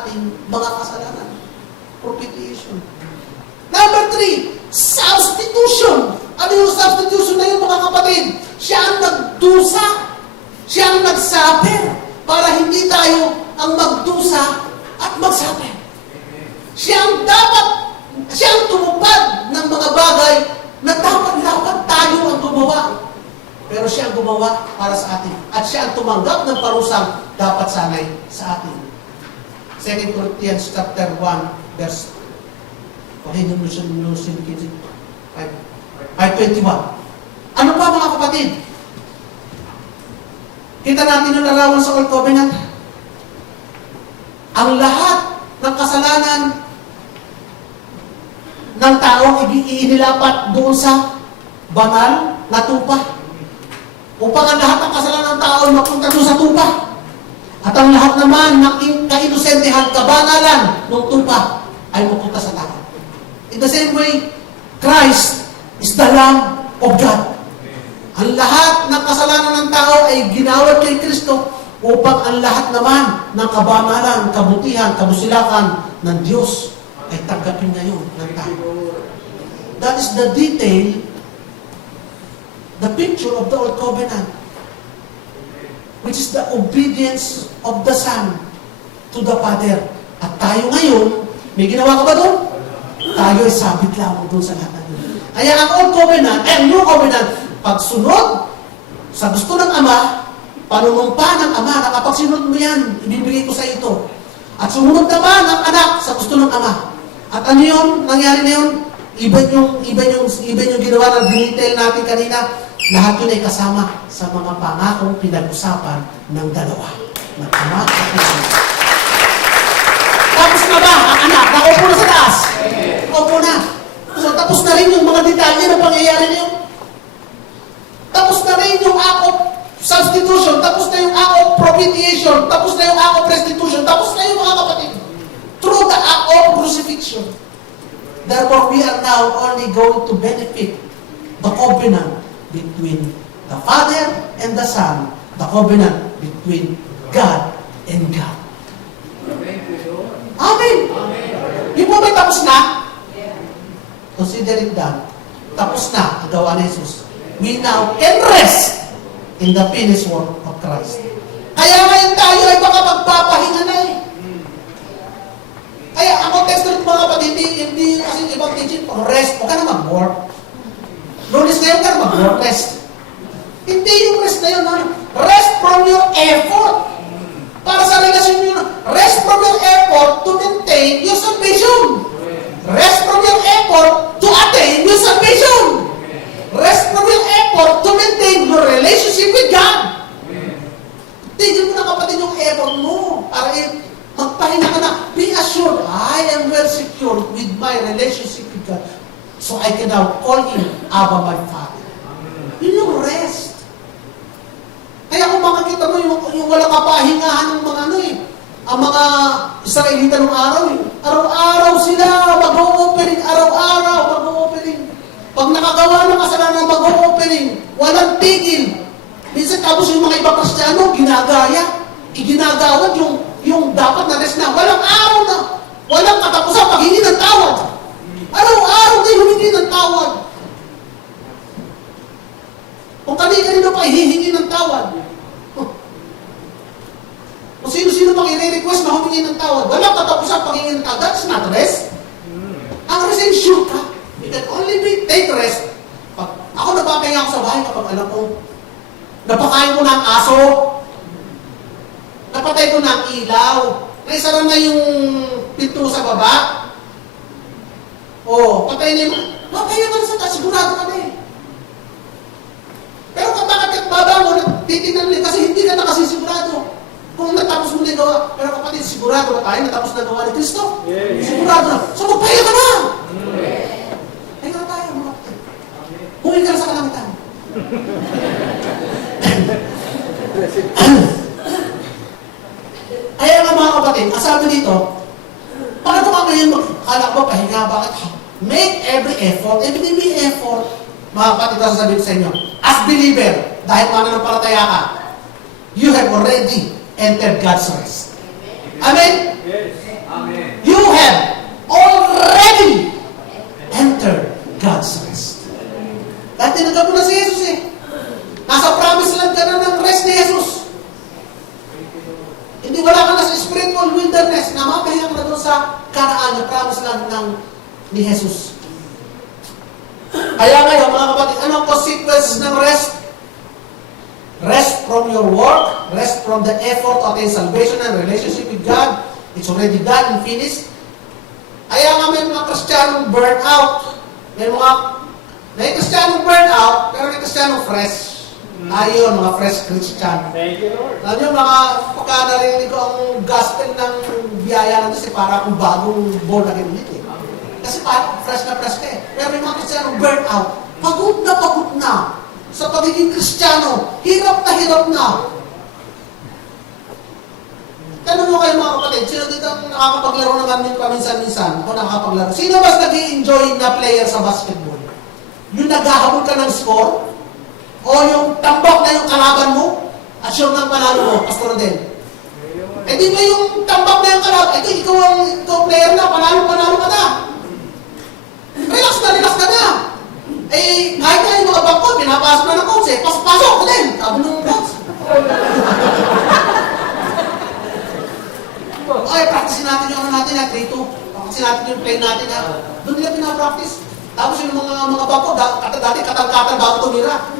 ating mga kasalanan. Propitiation. Number 3, substitution. Ano yung substitution na yun, mga kapatid? Siya ang nagdusa. Siya ang nagsaper para hindi tayo ang magdusa at magsaper. Siya ang tumupad ng mga bagay na dapat tayo ang gumawa. Pero siya ang gumawa para sa atin. At siya ang tumanggap ng parusang dapat sanay sa atin. 2 Corinthians chapter 1, verse 5:21. Ano pa, mga kapatid? Kita natin yung larawan sa Old Covenant. Ang lahat ng kasalanan ng taong inilapat doon sa banal na tupa. Upang ang lahat ng kasalanan ng tao ay mapunta doon sa tupa. At ang lahat naman ng kainusentehan, kabanalan ng tupa ay mapunta sa tao. In the same way, Christ is the Lamb of God. Ang lahat ng kasalanan ng tao ay ginawad kay Kristo upang ang lahat naman ng kabanalan, kabutihan, kabusilakan ng Diyos ay tanggapin ngayon ng tao. That is the detail, the picture of the Old Covenant, which is the obedience of the Son to the Father. At tayo ngayon, may ginawa ka ba doon? Tayo ay sabit lamang doon sa lahat ng yun. Kaya ang Old Covenant, New Covenant, pagsunod sa gusto ng Ama, panunumpa ng Ama, na kapag sinunod mo yan, ibibigay ko sa ito. At sumunod naman ang anak sa gusto ng Ama. At ano yun? Nangyari na yun? Iba yung ginawa na detail natin kanina. Lahat yun ay kasama sa mga pangakong pinag-usapan ng dalawa. Ng Ama at ng Ama. Tapos na ba ang anak? Nakaupo na sa taas? Nakaupo na. So tapos na rin yung mga detalye ng pangyayari niyo. Tapos na rin yung act of substitution. Tapos na yung act of propitiation. Tapos na yung act of restitution. Tapos na yung mga kapatid. Through the act of crucifixion. Therefore, we are now only going to benefit the covenant between the Father and the Son. The covenant between God and God. Amen. Di po ba tapos na? Consider it done. Tapos na ang gawa ni Jesus. We now can rest in the finished work of Christ. Kaya ngayon tayo ay baka magpapahinga na eh. Kaya ang context ng mga kapatid, hindi kasi ibang teaching, pag rest, huwag ka na mag-work. Lunes ngayon ka na mag-work, rest. Hindi yung rest na yun, rest from your effort. Para sa relasyon nyo, rest from your effort to maintain your salvation. Rest from your effort to attain your salvation. Rest from your effort to maintain your relationship with God. Tigil mo na kapatid yung effort mo para magpahinga ka na. Be assured, I am well secured with my relationship with God. So I can now call Him Abba my Father. Yun yung rest. Kaya kung makikita mo yung walang kapahingahan ng mga ang mga Israelita ng araw araw-araw sila mag-o-offering, araw-araw mag-o-offering. Pag nakagawa ng kasalanan, mag-o-offering. Walang tigil. Minsan tapos yung mga ibang Kristiyano, ginagawad yung dapat na rest na. Walang araw na, walang katapusan paghingi ng tawad. Araw-araw na humingi ng tawad. Kung kanina pa hihingi ng tawad. Kung sino-sino pang i-request na humingi ng tawad. Walang katapusan paghingi ng tawad. That's not rest. Ang rest ay sure ka. You can only take rest. Ako napapahinga ako sa bahay kapag alam ko, napakain ko na ang aso, napatay ko na ang ilaw, naisara na yung pinto sa baba, patay na yung, mapahinga ka na sa taas, sigurado ka na eh. Pero kapag baba mo, titignan ulit kasi hindi ka na kasi sigurado. Kung natapos mo na yung gawa, pero kapatid, sigurado ba tayo natapos na gawa ni Kristo? Yes. Sigurado na. So magpahinga ka na! Pahinga na tayo, mga kapatid. Huwag ka na sa kalangitan. Kaya nga mga kapatid, ang sabi dito, paano ka ngayon makakala ko, pahinga, bakit? Make every effort, may effort. Mga kapatid, sasabihin sa inyo, as believer, dahil mananampalataya ka, you have already entered God's rest. Amen? Yes. You have already entered God's rest. Dahil tinanggap mo na si Jesus eh. Nasa promise land ka na ng rest ni Jesus. Hindi wala ka na sa spiritual wilderness na mapahiyang na doon sa Kanaan, yung promise land ni Jesus. Kaya ngayon, mga kapatid, ano ang consequence ng rest? Rest from your work, rest from the effort to attain salvation and relationship with God. It's already done and finished. Kaya nga may mga Kristiyanong burnout. May Kristiyanong burnout, pero may Kristiyanong fresh. Ayun, mga fresh Christian. Thank you, Lord. Alam nyo, mga pagka narinig ko ang gospel ng biyaya na kasi para akong bagong born again ulit eh. Kasi parang fresh na fresh ka eh. Pero yung mga Kristiyanong burnout, pagod na sa pagiging Kristiyano, hirap na. Tanong mo kayo mga kapatid, sino dito ang nakakapaglaro naman paminsan-minsan? Ako nakakapaglaro. Sino mas nag-i-enjoy na player sa basketball? Yung naghahabol ka ng score? O yung tambak na yung kalaban mo? At sure nang panalo mo, Pastor Rodel? Eh di ba yung tambak na yung kalaban? Ikaw player na, panalo ka na. Relax ka na. Eh, kahit nga yung mga bangko, pinapasok na ng coach eh. Pasok ko din. Sabi ng coach. Ay, practice natin yung ano natin na 3-2. Practice natin yung play natin na. Doon nila pinapractice. Tapos yung mga bangko, dati katang-katang bago tumira.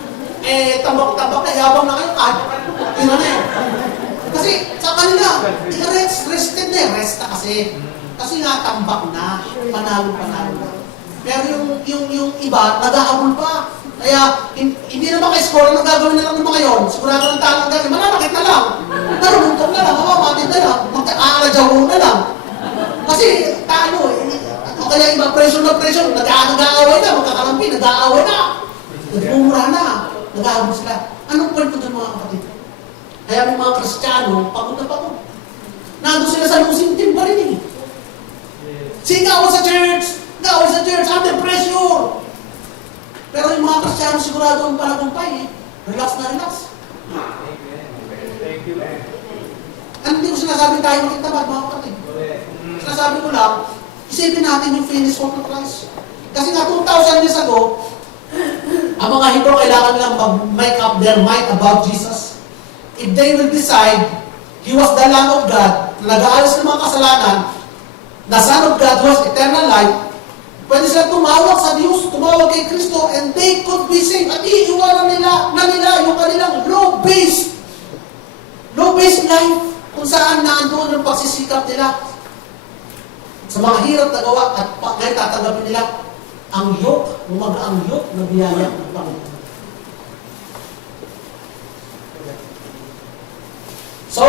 Eh, tambak na, yabang na kayo, kahit ina na eh. Kasi sa kanila, rested na eh. Rest na kasi. Kasi nga, tambak na. Panalo na. Pero yung iba, nag-ahabol pa. Kaya, hindi naman kayo score ang gagawin na lang ng mga yun. Sigurado ng talong gagawin. Malalakit na lang. Narununtok na lang. Mamamatid na lang. Magkakaalajaw na lang. Kasi, o kaya iba, pressure, nag-aaway na. Magkakalampi, nag-aaway na. Nagmumura na. Nag-ahabol sila. Anong point ko doon mga kapatid? Kaya may mga Kristiyano, pagod na pagod. Nandun sila sa losing team pa rin eh. Sigaw sa church, under pressure. Pero yung mga Kristiyano sigurado ang palagumpay eh. Relax na relax. Thank you, Lord. Hindi ko sinasabing tayo makitabad mga kapatid. Sinasabi ko lang, isipin natin yung finished work of Christ. Kasi nga 2,000 years ago, ang mga Hebrew kailangan nilang mag-make up their mind about Jesus. If they will decide, He was the Lamb of God, na nag-aalis ng mga kasalanan, na Son of God who has eternal life, pwede sila tumawag sa Diyos, tumawag kay Kristo, and they could be saved. At iiwanan nila yung kanilang low-based life, kung saan naandoon yung pagsisikap nila sa mga hirap na gawa, at ngayon tatanggapin nila ang yoke, ang yoke na biyaya ng Panginoon. So,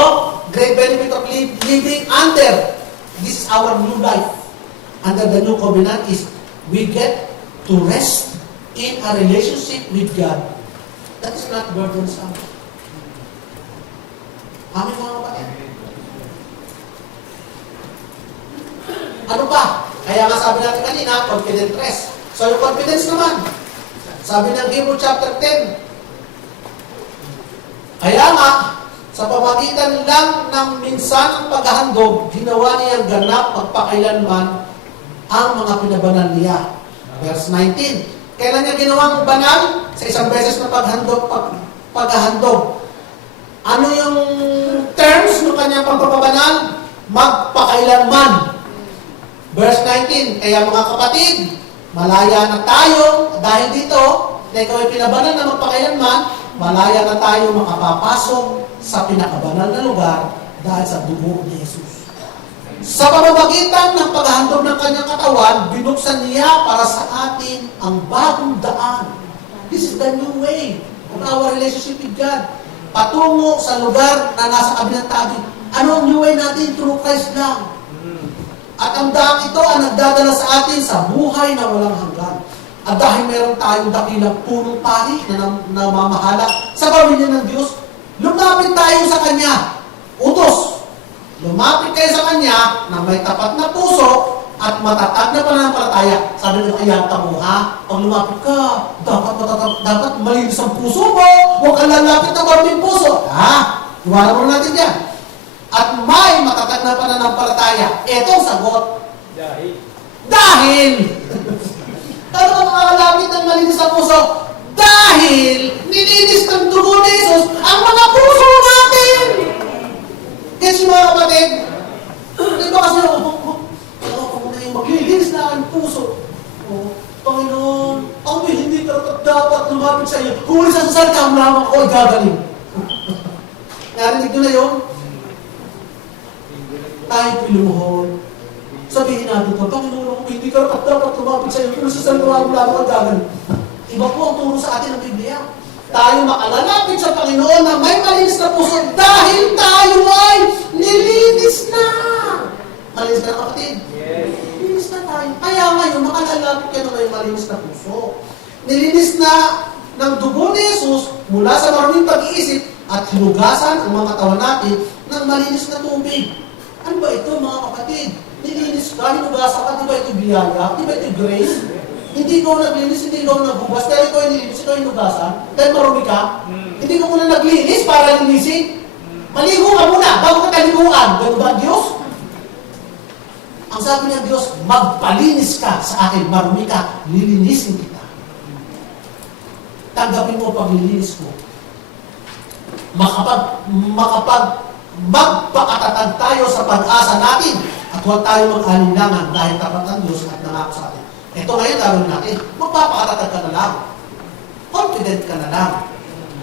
great benefit of living under this is our new life. Under the new covenant is we get to rest in a relationship with God. That is not burdensome. Amin mga kapatid. Ano pa? Kaya nga sabi natin kanina, confident rest. So yung confidence naman, sabi ng Hebrew chapter 10, kaya nga, sa pamagitan lang ng minsan ang paghahandog, ginawa niyang ganap magpakailanman ang mga pinabanal niya. Verse 19. Kailan niya ginawang banal? Sa isang beses na paghahandog. Ano yung terms ng kanyang pagpapabanal? Magpakailanman. Verse 19. Kaya mga kapatid, malaya na tayo dahil dito, na ikaw ay pinabanal na magpakailanman, malaya na tayo makapapasok sa pinakabanal na lugar dahil sa dugo ni Jesus. Sa pamamagitan ng paghahandog ng kanyang katawan, binuksan niya para sa atin ang bagong daan. This is the new way of our relationship with God. Patungo sa lugar na nasa kabilang tabi. Ano ang new way natin? Through Christ lang. At ang daang ito ang nagdadala sa atin sa buhay na walang hanggan. At dahil meron tayong dakilang punong pari na namamahala sa pamilya ng Diyos, lumapit tayo sa Kanya. Utos. Lumapit kayo sa Kanya na may tapat na puso at matatag na pananampalataya. Sabi ng ayata mo, ha? Pag lumapit ka, dapat malinis ang puso mo. Huwag kang lalapit na maraming puso. Ha? Iwanan mo natin yan. at may matatag na pananampalataya? Ito ang sagot. Dahil. Dahil! Ano ang makakalapit ng malinis sa puso? Dahil nilinis ng dugo ni Jesus ang mga puso natin! Kasi mga kapatid, di ba kasi ako muna yung maglilinis na ang puso. Oh, Panginoon, ako hindi dapat lumapit sa iyo. Kung isa sa salita mo lamang ako ay gagaling. Narinig nyo na yun? Tayo pilumuhon. Sabihin natin ito, Panginoon, ako hindi dapat lumapit sa iyo. Kung isa sa salita mo lamang ay gagaling. Iba po ang turo sa atin ng Biblia. Tayo makalalapit sa Panginoon na may malinis na puso dahil tayo ay nilinis na. Malinis na kapatid? Yes. Nilinis na tayo. Kaya ngayon, makalalapit ka na may malinis na puso. Nilinis na ng dugo ni Jesus mula sa maraming pag-iisip at hinugasan ang mga katawan natin ng malinis na tubig. Ano ba ito mga kapatid? Nilinis ka, hinugasan ka, di ba ito biyaya? Di ba ito grace? Hindi ko naglinis, hindi ko naghugas, dahil ikaw nilinis, ikaw hinugasan, dahil marumi ka. Hindi ka muna naglinis para linisin. Maligo ka muna, bago ka taliguan. Ganun ba, Diyos? Ang sabi ng Diyos, magpalinis ka sa akin, marumi ka, lilinisin kita. Tanggapin mo ang paglilinis mo. Magpakatatag tayo sa pag-asa natin at huwag tayo mag-alinlangan dahil tapat ang Diyos at nangako sa atin. Ito ngayon gawin natin, magpapakatatag ka na lang. Confident ka na lang.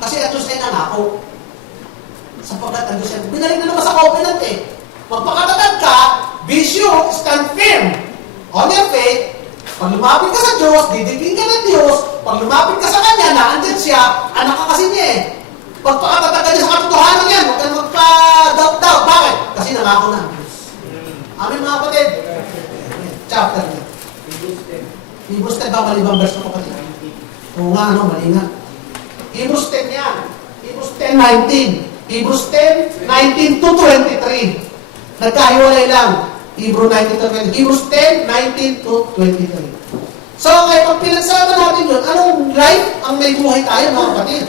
Kasi ang Diyos ay nangako. Sapagkat ang Diyos ay, binaling na naman sa covenant eh. Magpakatatag ka, be sure, stand firm on your faith. Pag lumapit ka sa Diyos, didibing ka ng Diyos. Pag lumapit ka sa Kanya, naandyan siya, anak ka kasi niya eh. Pagpakatatag ka niya sa katotohanan yan, huwag ka magpa-doubt-doubt. Bakit? Kasi nangako na ang Diyos. Amen mga kapatid? Chapter 9. Hebrews 10 ba? Malibang verse ko kapatid. Oo nga, mali nga. Hebrews 10 yan. Hebrews 10:19. Hebrews 10:19 to 23. Nagkahiwalay lang. Hebrews 19 to 23. Hebrews 10:19 to 23. So, ngayon, pag pinagsama natin yun, anong life ang may buhay tayo, mga kapatid?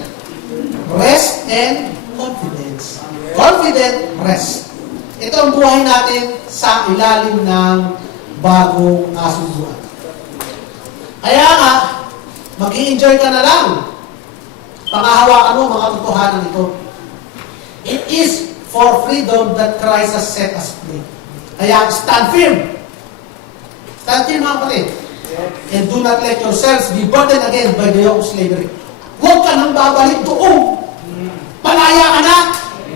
Rest and confidence. Confident rest. Ito ang buhay natin sa ilalim ng bagong kasunduan. Kaya nga, mag-i-enjoy ka na lang. Pangahawakan mo mga totohanan ito. It is for freedom that Christ has set us free. Kaya stand firm. Stand firm mga kapatid. And do not let yourselves be burdened again by the yoke of slavery. Huwag ka nang babalik doon. Palaya ka na.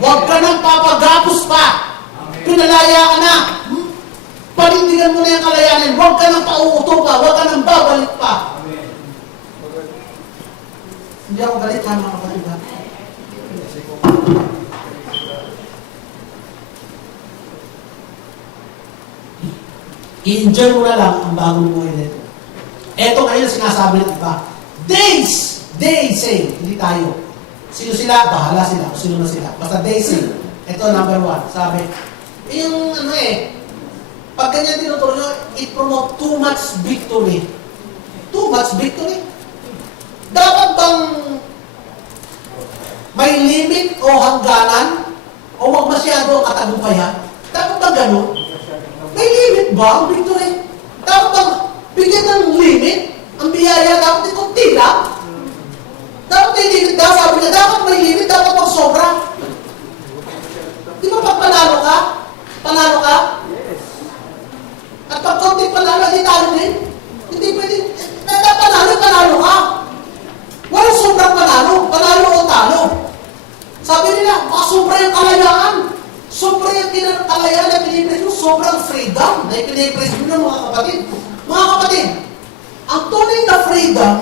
Huwag ka nang papagapos pa. Pinalaya ka na. Panindigan mo na yung kalayanin. Huwag ka nang pauuto pa. Huwag ka nang babalik pa. Hindi ako galit ha, mga kapatid ha. I-enjoy mo na lang ang bagong buhay nito. Ito ngayon sinasabi ng iba. Days! They say. Hindi tayo. Sino sila? Bahala sila. Kung sino na sila. Basta they say. Ito number 1. Sabi, yung pag ganyan tinuturo nyo, it promote too much victory. Too much victory? Dapat bang may limit o hangganan? O wag masyado ang katagumpayan? Dapat bang gano'n? May limit ba ang victory? Dapat bang bigyan ng limit? Ang biyaya dapat ito tila? Dapat may limit daw. Sabi niya, dapat may limit, dapat bang sobra? Di ba pag panalo ka? Panalo ka? At pag konti panalo, hindi talo din. Hindi pwede. Panalo ka. Walang sobrang panalo. Panalo o talo. Sabi nila, sobra yung kalayaan. Sobra yung kalayaan na pinipreso. Sobrang freedom na pinipreso ng mga kapatid. Mga kapatid, ang tunay na freedom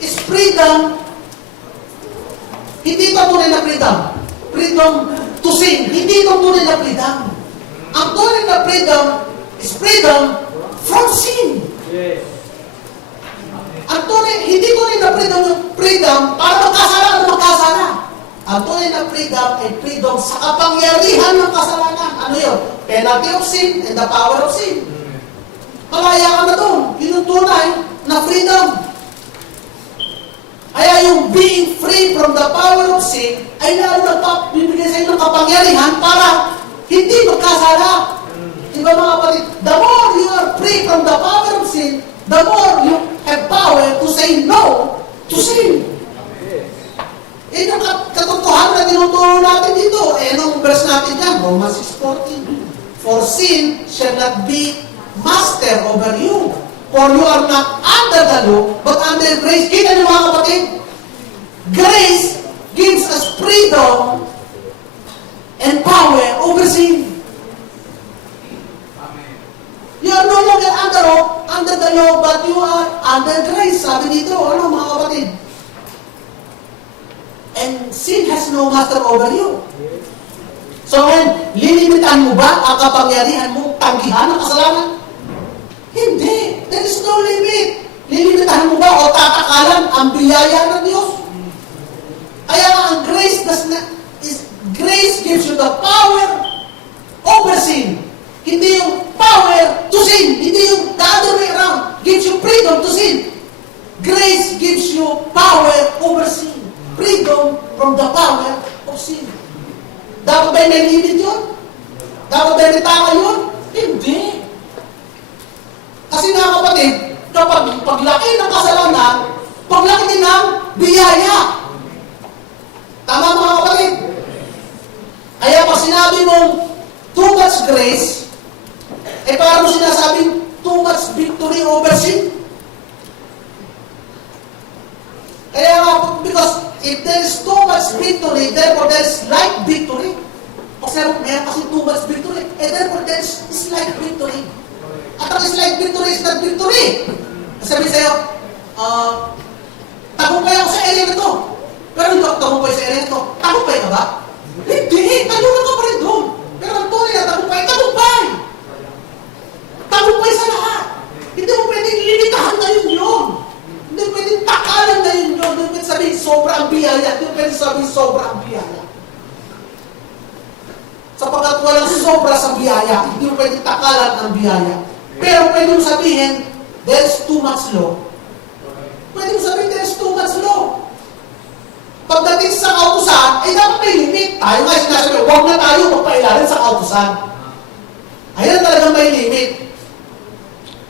is freedom. Hindi ito tunay na freedom. Freedom to sin. Hindi ito tunay na freedom. Ang tunay na freedom is freedom from sin. Yes. Ang tunay, hindi tunay na freedom para magkasala o magkasala. Ang tunay na freedom ay freedom sa kapangyarihan ng kasalanan. Ano yun? Penalty of sin and the power of sin. Malaya ka na doon. Yun yung tunay na freedom. Kaya yung being free from the power of sin ay lalo na bibigay sa inyo ng kapangyarihan para hindi magkasala. Diba mga kapatid? The more you are free from the power of sin, the more you have power to say no to sin. Eh, yung katotohanan na tinuturo natin dito, eh, anong verse natin yan? Romans 6:14. For sin shall not be master over you. For you are not under the law, but under grace. Kita niyo mga kapatid? Grace gives us freedom and power over sin. You are no longer under the law, but you are under grace. Sabi dito, ano mga kapatid? And sin has no master over you. So when lilimitan mo ba ang kapangyarihan mo tanggihan ang kasalanan? Hindi. There is no limit. Lilimitahan mo ba o tatakalan ang biyaya ng Diyos? Kaya ang grace gives you the power over sin. Hindi yung power to sin. Hindi yung the other way around. Gives you freedom to sin. Grace gives you power over sin. Freedom from the power of sin. Dapat ba may limit yun? Dapat ba may tama yun? Hindi. Kasi nga kapatid, kapag paglaki ng kasalanan, paglaki din ng biyaya. Tama mga kapatid? Kaya pag sinabi mong too much grace, eh parang mo sinasabing too much victory over sin. Kaya nga, because if there is too much victory, therefore there is slight victory. Kasi meron kasi too much victory, and therefore there is slight victory. At ang slight victory is not victory. Sabi sa'yo, tagumpay ako sa area na to. Pero hindi ako tagumpay sa area na to. Tagumpay ka ba? Hindi, talunan ka pa rin doon. Pero ang tunay na tagumpay, tagumpay! Tagumpay sa lahat. Hindi mo pwedeng limitahan na yun. Hindi mo pwedeng takalan na yun. Hindi mo pwedeng sabihin sobra ang biyaya. Hindi mo pwedeng sabihin sobra ang biyaya. Sapagkat walang sobra sa biyaya, hindi mo pwedeng takalan ang biyaya. Pero pwede mo sabihin, there's too much law. Pwede mo sabihin, there's too much law. Pagdating sa kautusan, ay dapat may limit. Tayo nga sinasabi, huwag na tayo magpailalim sa kautusan. Ayan talaga may limit.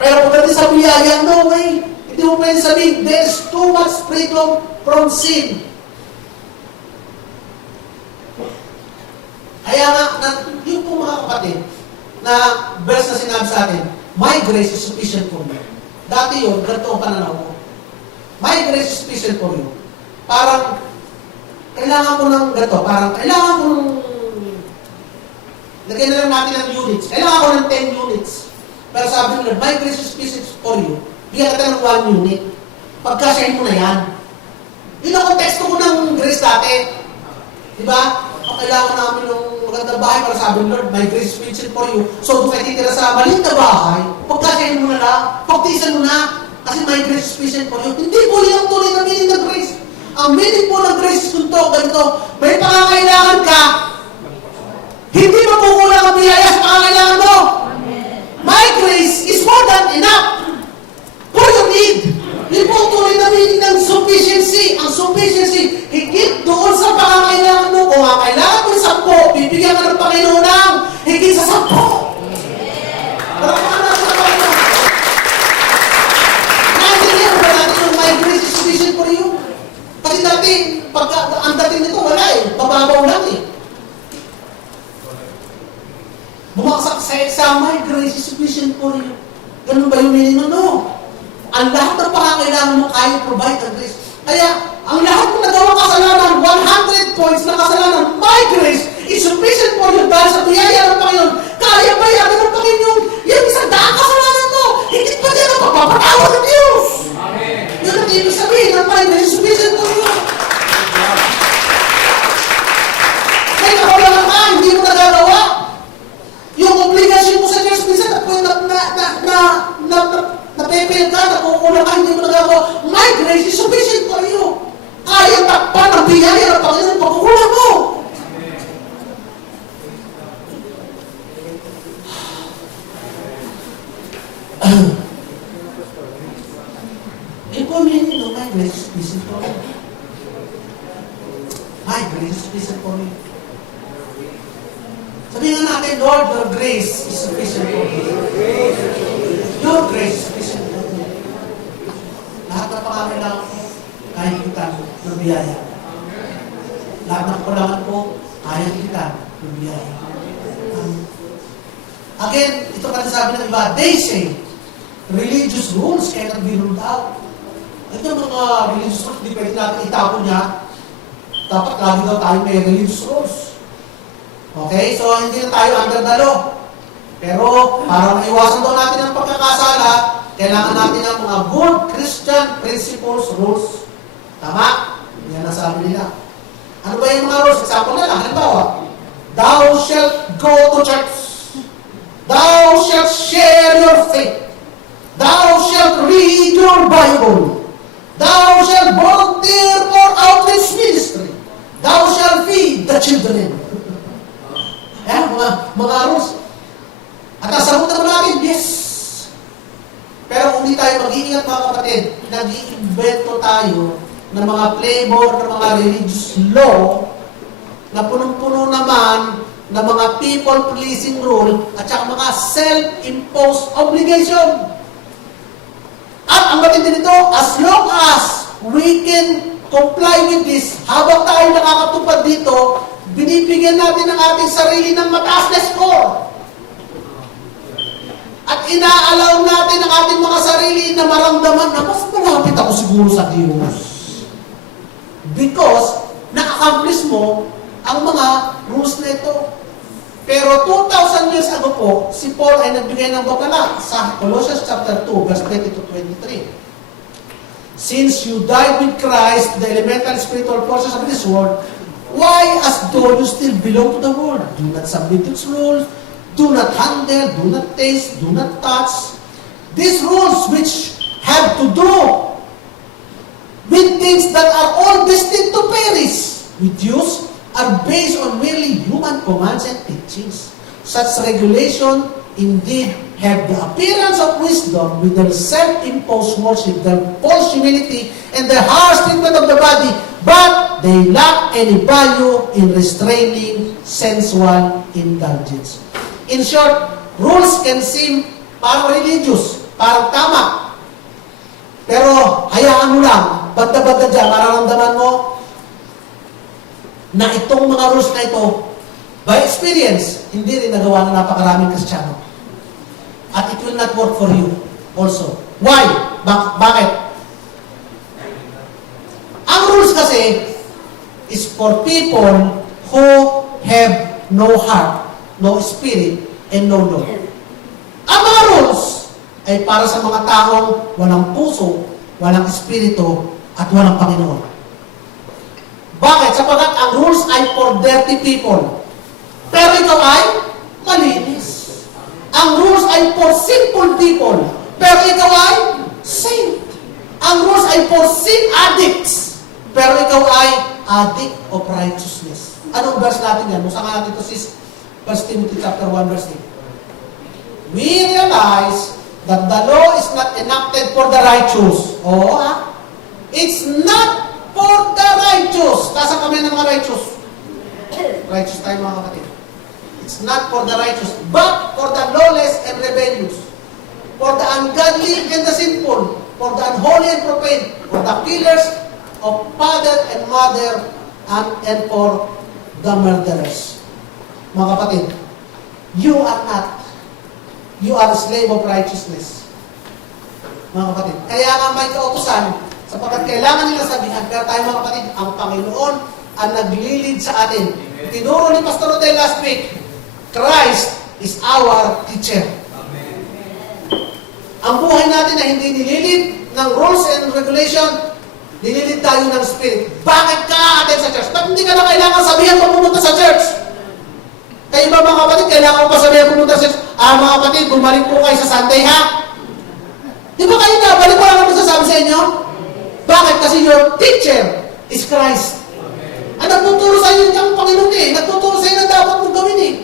Pero pagdating sa biyaya, no way. Hindi mo pwede sabihin, there's too much freedom from sin. Kaya nga, yung po mga kapatid, na verse na sinabi sa atin, my grace is sufficient for you. Dati yun, ganito ang pananaw ko. My grace is sufficient for you. Parang, kailangan ko ng ganito, parang, kailangan ko ng, lagyan na lang natin ng units. Kailangan ko ng 10 units. Pero sabi nila, my grace is sufficient for you. Bigyan ka ng 1 unit. Pagkasyahin mo na yan. Yun ang konteksto ko ng grace dati. Diba? Ang kailangan namin ng magandang bahay para sabi ng Lord, my grace is sufficient for you. So, kung kayo titira sa maliit na bahay, pagkasyahin mo na lang, pagtiisan mo na, kasi my grace is sufficient for you. Hindi po yung tuloy na meaning ng grace. Ang meaning po ng grace is ganito, may pangangailangan ka, hindi makukulang ang biyaya sa pangangailangan mo. My grace is more than enough for your need. Yun po tuloy na meaning ng sufficiency. Ang sufficiency, higit doon sa pangangailangan mo. Kung ang kailangan mo 10, bibigyan ka ng Panginoon ng higit sa 10. Parapahan natin sa Panginoon. Naintindihan ba natin yung my grace is sufficient for you? Kasi dati, ang dating nito, wala eh. Pababaw lang eh. Bumaksak sa exam, my grace is sufficient for you. Ganun ba yung meaning mo? No. Ang lahat ng pangangailangan mo, kaya provide ang grace. Kaya, ang lahat mo nagawang kasalanan, 100 points na kasalanan, my grace is sufficient for you dahil sa biyaya ng Panginoon. Kaya bayaran ng Panginoon yung 100 kasalanan mo. Higit pa din ang pagpapatawad ng Diyos. Amen. Yun ang ibig sabihin ng my grace is sufficient for you. May kakulangan ka, hindi mo nagagawa. Yung obligasyon mo sa Diyos, minsan napepel ka, nakukulang ka, hindi mo nagagawa. My grace is sufficient for you. Kaya takpan ang biyaya ng Panginoon pagkukulang mo. Ito meaning no, my grace is sufficient for you. My grace is sufficient for you. Sabihin nga natin, natin, Lord, your grace is sufficient for me. Your grace is sufficient for me. Lahat ng pangangailangan ko, kaya kita ng biyaya. Lahat ng kulangan ko, kaya kita ng biyaya. Again, ito pa sabi ng iba, they say, religious rules cannot be ruled out. Ito mga religious rules, hindi pwede natin itapon niya. Dapat lagi daw tayo may religious rules. Okay? So, hindi na tayo under the law. Pero, para maiwasan daw natin ang pagkakasala, kailangan natin ng mga good Christian principles, rules. Tama? Yan ang sabi nila. Ano ba yung mga rules? Example na lang. Halimbawa, thou shalt go to church. Thou shalt share your faith. Thou shalt read your Bible. Thou shalt volunteer for outreach ministry. Thou shalt feed the children. Mga rules. At nasagutan mo natin, yes. Pero kung hindi tayo mag-iingat mga kapatid, nag-iimbento tayo ng mga flavor, ng mga religious law na punong-puno naman ng mga people-pleasing rule at saka mga self-imposed obligation. At ang matindi nito, as long as we can comply with this, habang tayo nakakatupad dito, binibigyan natin ang ating sarili ng mataas na score. At inaalaw natin ang ating mga sarili na maramdaman na mas malapit ako siguro sa Diyos. Because na-accomplish mo ang mga rules na ito. Pero 2,000 years ago po, si Paul ay nagbigay ng batala sa Colossians chapter 2, verse 20 to 23. Since you died with Christ, the elemental spiritual forces of this world, why, as though you still belong to the world, do not submit to its rules, do not handle, do not taste, do not touch. These rules which have to do with things that are all destined to perish, with use, are based on merely human commands and teachings. Such regulation indeed have the appearance of wisdom with their self-imposed worship, their false humility, and their harsh treatment of the body, but they lack any value in restraining sensual indulgence. In short, rules can seem parang religious, parang tama. Pero hayaan mo lang, banda-banda dyan, mararamdaman mo na itong mga rules na ito, by experience, hindi rin nagawa ng napakaraming Kristiyano. At it will not work for you also. Why? Bakit? Ang rules kasi is for people who have no heart, no spirit, and no law. Ang mga rules ay para sa mga taong walang puso, walang espiritu, at walang Panginoon. Bakit? Sapagkat ang rules ay for dirty people. Pero ikaw ay malinis. Ang rules ay for simple people. Pero ikaw ay saint. Ang rules ay for sin addicts. Pero ikaw ay addict of righteousness. Anong verse natin yan? Musa nga natin ito sis 1 Timothy chapter 1 verse 8. We realize that the law is not enacted for the righteous. Oo ha? It's not for the righteous. Tasa kami ng mga righteous. Righteous tayo mga kapatid. It's not for the righteous, but for the lawless and rebellious, for the ungodly and the sinful, for the unholy and profane, for the killers of father and mother, and for the murderers. Mga kapatid, you are not. You are a slave of righteousness. Mga kapatid, kaya nga may kautusan, sapagkat kailangan nila sabihan, pero tayo mga kapatid, ang Panginoon ang naglilid sa atin. Tinuro ni Pastor Rodel last week, Christ is our teacher. Amen. Ang buhay natin na hindi nililid ng rules and regulation, nililid tayo ng Spirit. Bakit ka attend sa church? Ba't hindi ka na kailangan sabihan kung pumunta sa church? Kayo ba mga kapatid, kailangan ko pa sabihan pumunta sa church? Mga kapatid, bumalik po kayo sa Sunday ha? Di ba kayo na, balik ko lang ang masasabi sa inyo? Bakit? Kasi your teacher is Christ. Ang nagtuturo sa inyo ang Panginoon eh. Nagtuturo sa inyo na dapat mong gawin eh.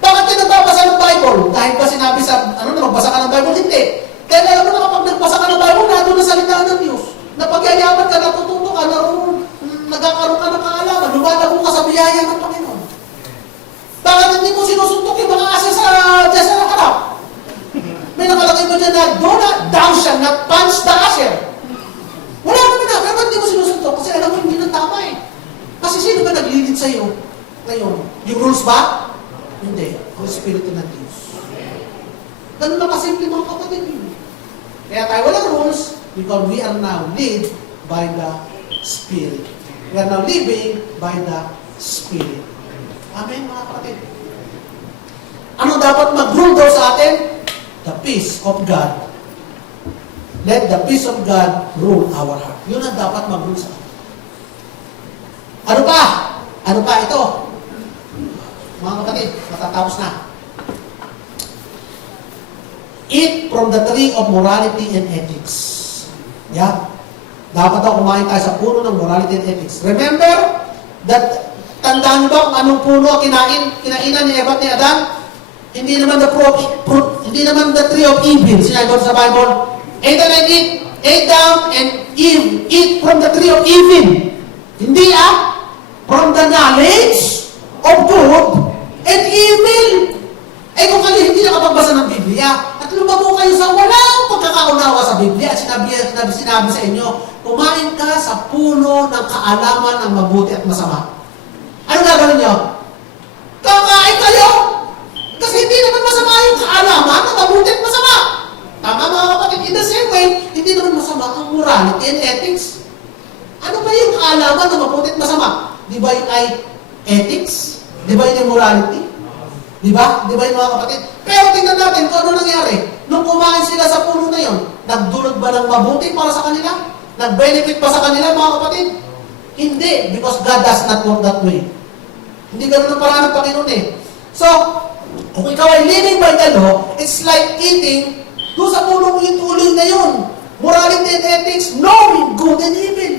Bakit ka nagbabasa ng Bible? Dahil ba sinabi sa, magbasa ka ng Bible? Hindi. Kaya alam mo na kapag nagbasa ka ng Bible, nandun na salita ng Diyos. Napagyayaman ka, natututo ka, nagkakaroon ka ng kaalaman, lumalago ka sa biyaya ng Panginoon. Bakit cannot punch the usher. Wala naman na, pero ba't di mo sinusuntok? Kasi alam mo, hindi na tama eh. Kasi sino ba naglilid sa'yo ngayon? Yung rules ba? Hindi. Ang Espiritu ng Diyos. Ganun na kasimple mga kapatid. Kaya tayo walang rules because we are now led by the Spirit. We are now living by the Spirit. Amen mga kapatid. Ano dapat mag-rule daw sa atin? The peace of God. Let the peace of God rule our heart. Yun ang dapat mag-rule sa atin. Ano pa? Ano pa ito? Mga kapatid, matatapos na. Eat from the tree of morality and ethics. Yeah. Dapat daw kumain tayo sa puno ng morality and ethics. Remember that, tandaan niyo ba kung anong puno ang kinainan ni Eva at ni Adan? Hindi naman hindi naman the tree of evil. Sinabi ko sa Bible, Adam and Eve, Adam and Eve eat from the tree of evil. Hindi from the knowledge of good and evil. Eh kung kayo hindi nakapagbasa ng Biblia, at lumago kayo sa walang pagkakaunawa sa Biblia, at sinabi sa inyo, kumain ka sa puno ng kaalaman ng mabuti at masama. Ano gagawin nyo? Kakain kayo! Kasi hindi naman masama yung kaalaman ng mabuti at masama. Tama mga kapatid, in the same way, hindi naman masama ang morality and ethics. Ano ba yung kaalaman ng mabuti at masama? Di ba yung ay ethics? Di ba yung morality? Di ba? Di ba yung mga kapatid? Pero tingnan natin kung ano nangyari. Nung kumain sila sa puno na yon, nagdulot ba ng mabuti para sa kanila? Nag-benefit ba sa kanila mga kapatid? Hindi, because God does not work that way. Hindi ganun ang paraan ng Panginoon eh. So, kung ikaw ay living by the law, it's like eating doon sa punong ituloy na yun. Morality and ethics, knowing good and evil.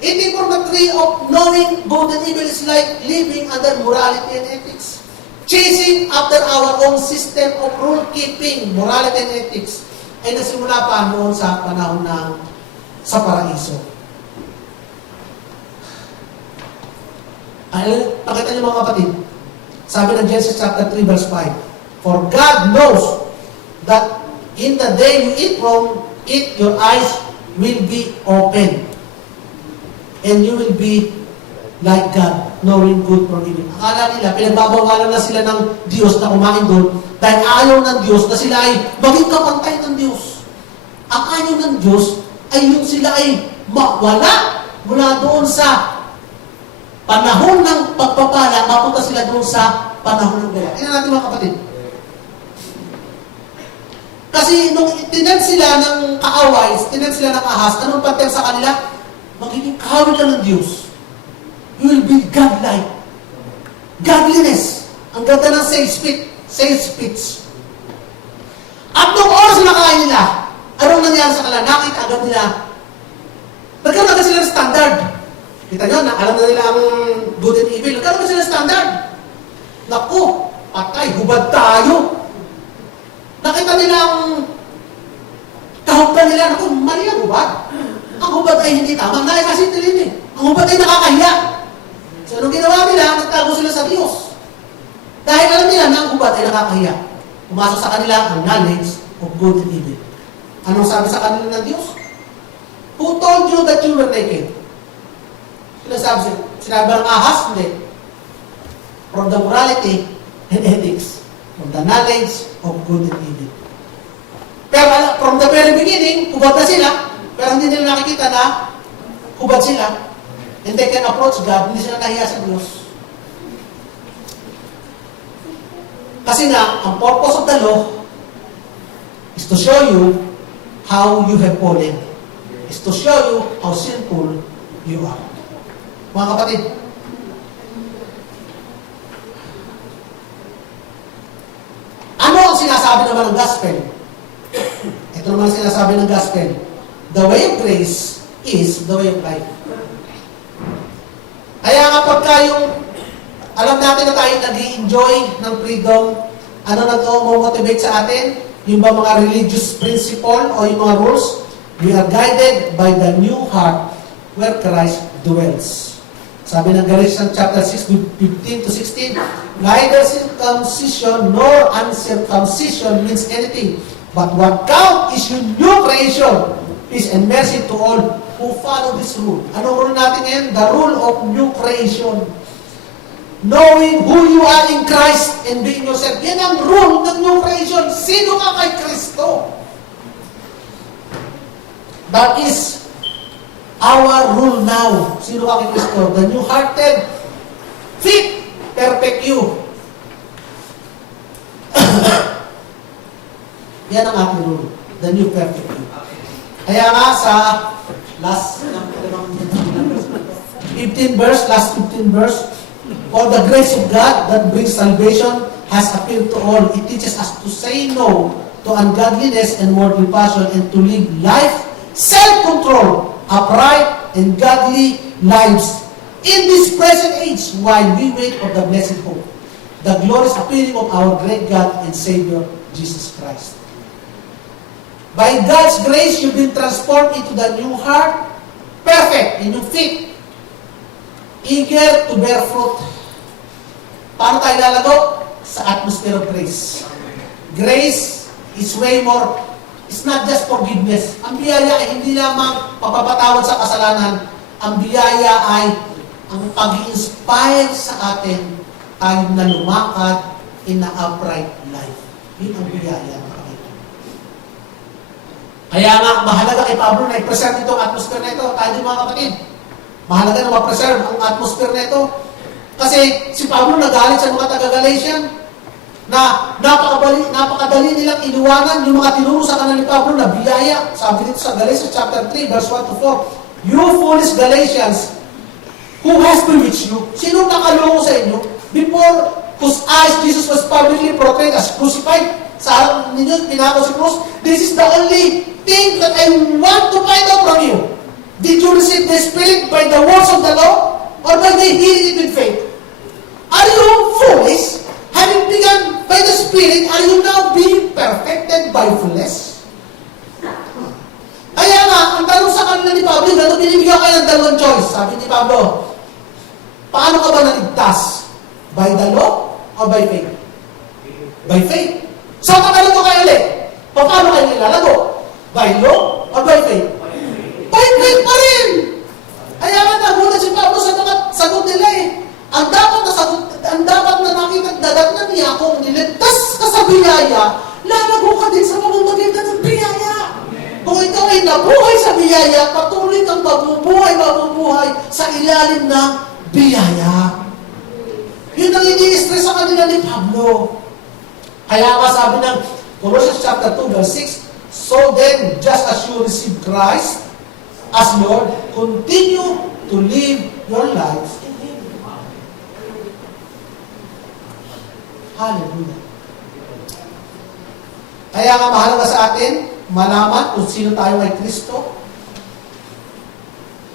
Eating from the tree of knowing good and evil is like living under morality and ethics. Chasing after our own system of rule-keeping, morality and ethics, ay nasimula pa noon sa panahon ng sa paraiso. Ay, pakita niyo mga kapatid. Sabi ng Genesis chapter 3 verse 5, for God knows that in the day you eat from it, your eyes will be open. And you will be like God, knowing good from evil. Akala nila, pinagbabawalan na sila ng Diyos na kumain doon dahil ayaw ng Diyos na sila ay maging kapantay ng Diyos. Ang ayaw ng Diyos ay yung sila ay mawala mula doon sa panahon ng pagpapala, mapunta sila doon sa panahon ng gala. Tingnan natin mga kapatid. Kasi nung tinag sila ng kaaway, tinag sila ng ahas, anong pantay sa kanila? Magiging kahawin ka ng Diyos. You will be godlike. Godliness. Ang ganda ng sales speech. At nung oras na nakain nila, anong nangyari sa kanila? Nakita agad nila. Nagkaroon agad sila ng standard. Kita nyo, alam na nila ang good and evil. Nagkaroon agad sila ng standard. Naku, patay, hubad tayo. Nakita nila ang kahubad nila. Naku, mali ang hubad. Ang hubad ay hindi tama. Ang kasi tilin eh. Ang hubad ay nakakahiya. So, anong ginawa nila? Nagtago sila sa Diyos. Dahil alam nila na ang hubad ay nakakahiya. Pumasok sa kanila ang knowledge of good and evil. Anong sabi sa kanila ng Diyos? Who told you that you were naked? Sinabi ng ahas? Hindi. From the morality and ethics. From the knowledge of good and evil. Pero from the very beginning, hubad na sila. Pero hindi nila nakikita na hubad sila. And they can approach God, hindi sila nahiya sa Diyos. Kasi nga, ang purpose of the law is to show you how you have fallen. Is to show you how sinful you are. Mga kapatid, ano ang sinasabi naman ng gospel? Ito naman ang sinasabi ng gospel. The way of grace is the way of life. Kaya nga pagka yung alam natin na tayo nag-i-enjoy ng freedom, ano nag-motivate sa atin? Yung ba mga religious principle o yung mga rules? We are guided by the new heart where Christ dwells. Sabi ng Galatians chapter 6, 15 to 16, neither circumcision nor uncircumcision means anything, But what count is your new creation. Peace and mercy to all who follow this rule. Anong rule natin ngayon? The rule of new creation. Knowing who you are in Christ and being yourself. Yan ang rule ng new creation. Sino ka kay Kristo? That is our rule now. Sino ka kay Kristo? The new-hearted, fit, perfect you. Yan ang ating rule. The new perfect you. Kaya nga sa last 15 verse, last 15 verse, for the grace of God that brings salvation has appealed to all. It teaches us to say no to ungodliness and worldly passion and to live life, self-control, upright, and godly lives in this present age while we wait for the blessed hope, the glorious appearing of our great God and Savior, Jesus Christ. By God's grace, you've been transformed into the new heart, perfect, in your feet, eager to bear fruit. Paano tayo lalago? Sa atmosphere of grace. Grace is way more, it's not just forgiveness. Ang biyaya ay hindi lamang papapatawad sa kasalanan. Ang biyaya ay ang pag-inspire sa atin tayo na lumakad in an upright life. Yun ang biyaya. Kaya nga, mahalaga kay Pablo na i-preserve itong atmosphere na ito. Tayo din mga kapatid. Mahalaga na ma-preserve ang atmosphere na ito. Kasi si Pablo nagalit sa mga taga-Galatian na napakadali nilang iniwanan yung mga tinuro sa kanila ni Pablo na biyaya. Sabi dito sa Galatians chapter 3, verse 1 to 4, You foolish Galatians, who has bewitched you? Sino nakaloko sa inyo? Before whose eyes Jesus was publicly portrayed as crucified, sa harap ninyo, pinako si krus. This is the only thing that I want to find out from you. Did you receive the Spirit by the words of the law or by the hearing it with faith? Are you foolish? Having begun by the Spirit, are you now being perfected by flesh? Kaya nga, ang tanong sa kanila ni Pablo, gano'n binibigyan kayo ng dalawang choice. Sabi ni Pablo, paano ka ba naligtas? By the law or by faith? By faith. So, kakalago kayo ulit. Paano kayo nilalago? By law or by faith? By faith pa rin! Kaya nga nagulat si Pablo sa mga sagot nila eh. Ang dapat na nakita na niya kung niligtas ka sa biyaya, lalago ka din sa pamamagitan ng biyaya. Kung ikaw ay nabuhay sa biyaya, patuloy kang mabubuhay sa ilalim ng biyaya. Yun ang ini-stress sa kanila ni Pablo. Kaya nga sabi ng Colossians chapter 2, verse 6, So then, just as you receive Christ as Lord, continue to live your lives in Him. Hallelujah. Kaya nga mahalaga sa atin, malaman kung sino tayo kay Kristo.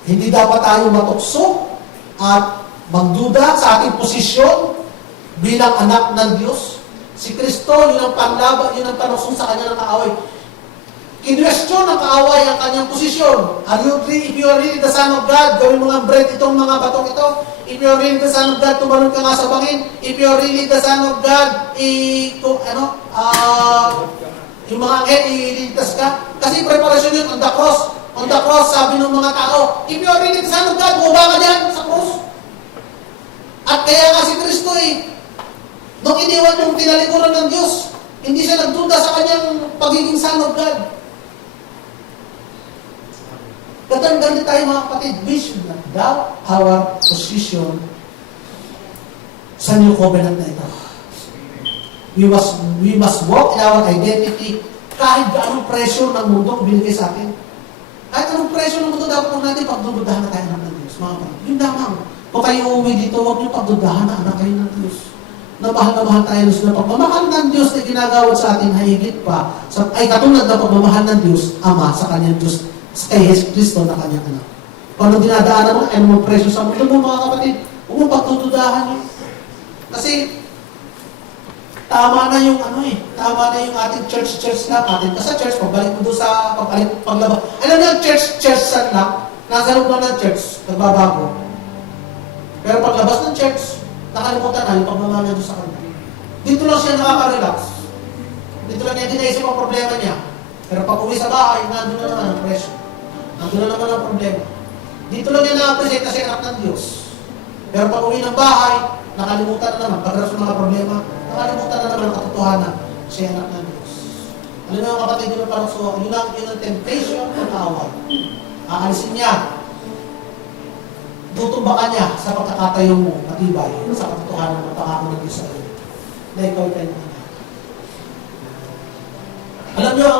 Hindi dapat tayo matukso at magduda sa ating posisyon bilang anak ng Diyos. Si Kristo, yun ang panlaban, yun ang panukson sa kanya ng kaaway. Kinwestiyon ng kaaway ang kanyang posisyon. If you are really the Son of God, gawin mo ng bread itong mga batong ito. If you are really the Son of God, tumalon ka nga sa bangin. If you are really the Son of God, yung mga anghel, ililigtas ka. Kasi preparasyon yun on the cross. On the cross, sabi ng mga tao, if you are really the Son of God, buba ka dyan sa cross. At kaya nga si Kristo nung iniwan yung tinalikuran ng Diyos, hindi siya nagduda sa kanyang pagiging Son of God. Ganda tayo mga kapatid, we should not doubt our position sa New Covenant na ito. We must walk in our identity kahit anong pressure ng mundo binigay sa atin. Kahit anong pressure ng mundo, dapat huwag natin pagdududahan na tayo ng Diyos. Mga kapatid, yun lamang. Kung kayo uuwi dito, huwag niyo pagdudahan na anak kayo ng Diyos. Na mahal tayo ng pagmamahal ng Diyos na ginagawad sa atin, higit pa, ay katulad ng pagmamahal ng Diyos, Ama, sa kanyang Diyos, kay Jesus Kristo na kanyang anak. Kung dinadaanan mo, ay mga presyo sa mundo mo, mga kapatid, huwag mo pagtutudahan yun. Kasi, tama na yung tama na yung ating church na atin. Kasi sa church, pagbalik mo doon sa paglabas. Alam niyo, church saan lang, nasa loob lang ng church, nagbabago. Pero paglabas ng church, nakalimutan na yung pagmamahal niya doon sa kanya. Dito lang siya nakaka-relax. Dito lang niya dinaisip ang problema niya. Pero pag uwi sa bahay, nandun na naman ang presyo. Nandun na naman ang problema. Dito lang niya na-appreciate kasi anak ng Diyos. Pero pag uwi ng bahay, nakalimutan na naman. Pagdaras ng mga problema, nakalimutan na naman ang katotohanan. Siya anak ng Diyos. Alam mo mga kapatid, yun ang parang so, yun ang temptation ng away. Aalisin niya. Tutumbakan niya sa pagkakatayo mo, matibay, sa katotohanan ng pangako ng Diyos sa iyo. Na ikaw ay anak. Alam niyo,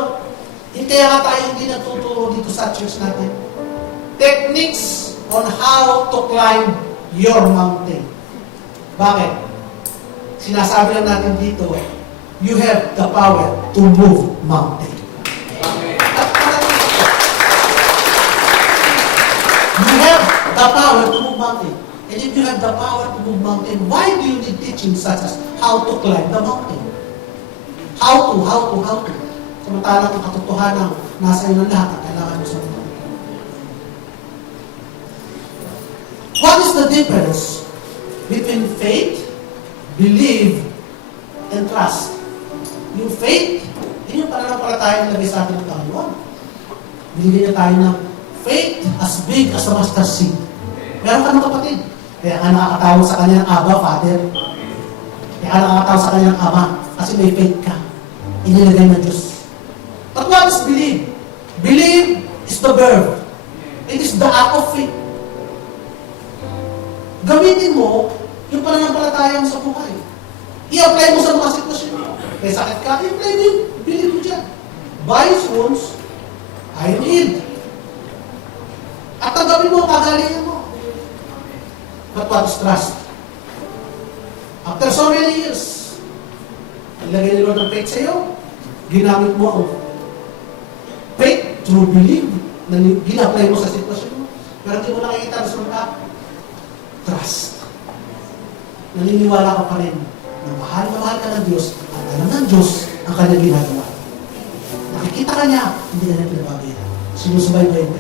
kaya nga tayo hindi nagtuturo dito sa church natin. Techniques on how to climb your mountain. Bakit? Sinasabi lang natin dito, you have the power to move mountain. You have the power to move mountain. And if you have the power to move mountain, why do you need teaching such as how to climb the mountain? How to? Samantalang ang katotohanan nasa iyo ng lahat ang kailangan mo sa mundo. What is the difference between faith, believe, and trust? Yung faith, yun yung pananampalataya na nilagay sa atin ng Panginoon. Binigyan niya tayo ng faith as big as a mustard seed. Meron ka ng kapatid. Kaya ka nakakatawag sa kanya ng Aba, Father. Kaya ka nakakatawag sa kanya ng Ama. Kasi may faith ka. Inilagay ng Diyos. But what is believe? Believe is the verb. It is the act of faith. Gamitin mo yung pananampalataya mo sa buhay. I-apply mo sa mga sitwasyon mo. May sakit ka, i-apply mo yun. Believe mo dyan. By His wounds, I am healed. At tanggapin mo ang kagalingan mo. But what is trust? After so many years, ilagay ni Lord ng faith sa'yo, ginamit mo ang faith through believe na gina-apply mo sa sitwasyon mo. Pero hindi mo nakikita ang resulta. Trust. Naniniwala ka pa rin na mahal ka ng Diyos at alam ng Diyos ang kanyang ginagawa. Nakikita ka niya, hindi ka niya pinababayaan. Sinusubay mo yung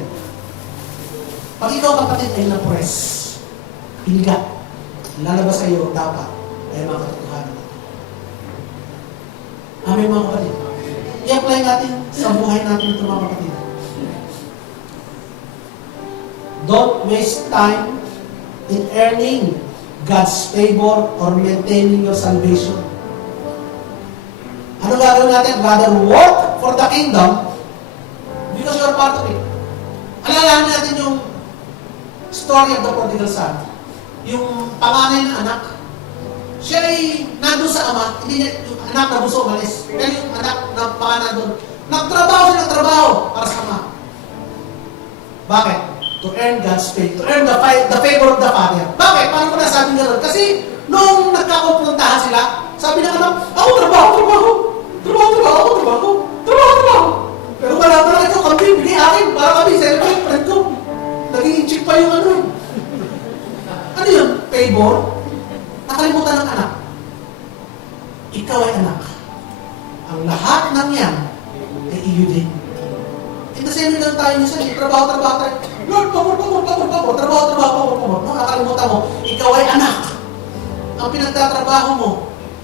pag ikaw kapatid ay na-press, piligat, lalabas sa iyo dapat ay mga katotohanan natin. Amen mga kapatid. I-apply natin sa buhay natin ito mga kapatid. Don't waste time in earning God's favor or maintaining your salvation. Ano gagawin natin? Rather work for the kingdom because you're part of it. Alalahanin natin yung story of the prodigal son. Yung panganay na anak, siya ay nandun sa ama, hindi niya, yung anak na buso umalis. Pero yung anak na panganay doon, nagtrabaho siya ng trabaho para sa ama. Bakit? To earn God's faith, to earn the favor of the Father. Bakit? Paano ko nasabi gano'n? Kasi nung nagkakumprontahan sila, sabi ng anak, ako trabaho. Pero wala pa lang ito, kami, bigay akin, para kami, celebrate, friend ko. Naging check pa yung ano. Ano yun? Favor? Nakalimutan ng anak. Ikaw ay anak. Ang lahat ng yan ay iyo din. In the same way lang tayo minsan, trabaho tayo. Lord, pabor, trabaho. Nakakalimutan mo, ikaw ay anak. Ang pinagtatrabaho mo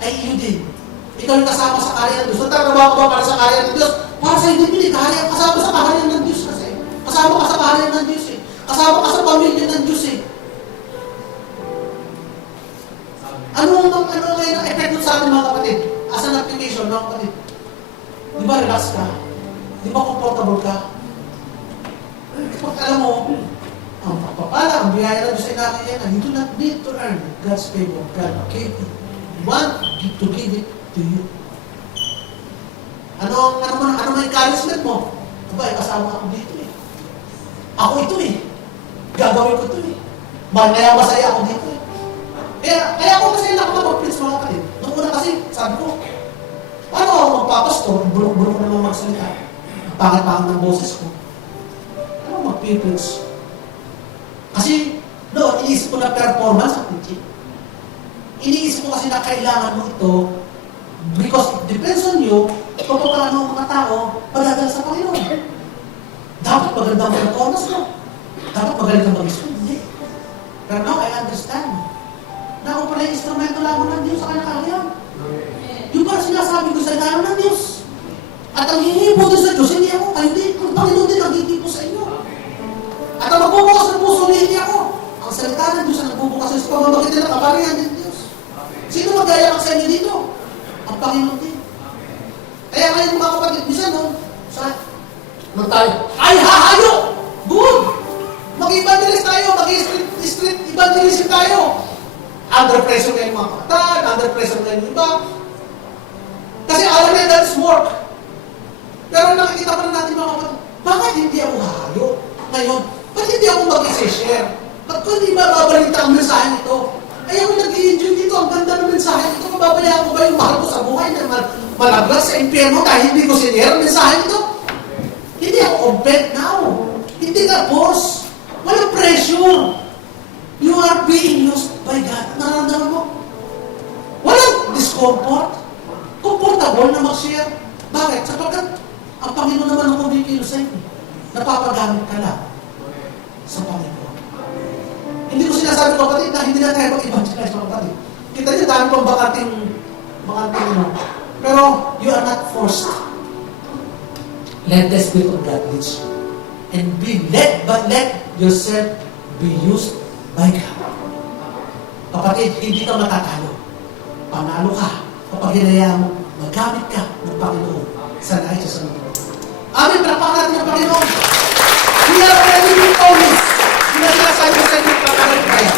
ay iyo din. Ikaw yung kasama sa karya ng Diyos. Nagtatrabaho ka ba para sa karya ng Diyos? Para sa hindi pinili, kasama sa kaharian ng Diyos kasi. Kasama ka sa kaharian ng Diyos eh. Kasama ka sa pamilya ng Diyos eh. Ano ngayon ang epekto sa atin mga kapatid? As an application mga kapatid. Di ba relax ka? Di ba comfortable ka? Pag alam mo, ang pagpapala, ang biyaya ng Diyos ay nakikita, you do not need to earn God's favor. God gave it. Want to give it to you. Ano may encouragement mo? Aba, kasama ako dito eh. Ako ito eh. Gagawin ko ito eh. Kaya masaya ako dito eh. Kaya ako kasi nakapag-preach mga kapatid. Noong una kasi, sabi ko, paano ako magpapastor? Bulok-bulok ko naman magsalita. Ang pangit-pangit ng boses ko. Ano mag-preach? Kasi, iniisip ko na performance sa preaching. Iniisip ko kasi na kailangan mo ito because it depends on you kung paano ang mga tao magdadala sa Panginoon. Dapat maganda ang performance mo. Dapat magaling kang mag-isip. Hindi. Pero now, I understand. Na ako pala yung instrumento lamang ng Diyos sa kanyang kaharian. Yung parang sinasabi ko sa ilalim ng Diyos. At ang hihipo doon sa Diyos, hindi ako. Kayo din. Ang Panginoon din ang hihipo sa inyo. At ang magbubukas ng puso, hindi ako. Ang salita ng Diyos ang nagbubukas sa pamamagitan ng kaparihan ng Diyos. Sino magaya sa inyo dito? Ang Panginoon din. Kaya ngayon mga kapatid, bisa no, tayo, ay hahayo! Good! Mag-evangelist tayo, mag-street evangelism tayo. Under pressure kayo mga kapatid, under pressure kayo iba. Kasi alam na that's work. Pero nakikita pa rin natin mga kapatid, bakit hindi ako hahayo? Ngayon, ba't hindi ako mag-share? Ba't ko hindi mababalita ang mensahe nito? Ay ako nag-i-enjoy dito, ang ganda ng mensahe nito. Mababayaan ko ba yung mahal ko sa buhay na malaglas sa impyerno dahil hindi ko sinare ang mensahe nito? Hindi ako obed now. Hindi ka boss. Walang pressure. You are being used by God. Nararamdaman mo? Walang discomfort. Comfortable na mag-share. Bakit? Sapagkat ang Panginoon naman ang kumikilos sa inyo. Napapagamit ka lang sa Panginoon. Hindi ko sinasabi ko kapatid na hindi na tayo mag-evangelize mga kapatid. Kita niyo dami pang bakanting pero you are not forced. Let the Spirit of God lead you. And be led, but let yourself be used by God. Kapatid, hindi ka matatalo. Panalo ka kapag hinayaan mo, magamit ka ng Panginoon sa nais sa mundo. Amin, palakpakan natin ng Panginoon. We are ready with all this. Sinasabi ko sa inyo, kapatid kaya.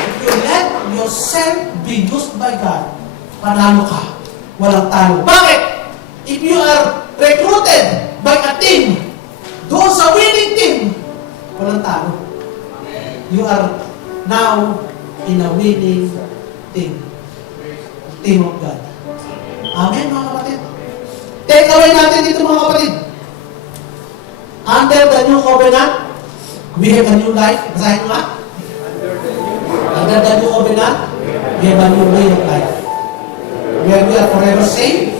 If you let yourself be used by God, panalo ka. Walang talo. Bakit? If you are recruited by a team, doon sa winning team, walang talo. You are now in a winning team. Team of God. Amen, mga kapatid. Take away natin dito, mga kapatid. Under the new covenant, we have a new life. Basahin mo nga. Under the new covenant, we have a new way of life. Where we are forever saved,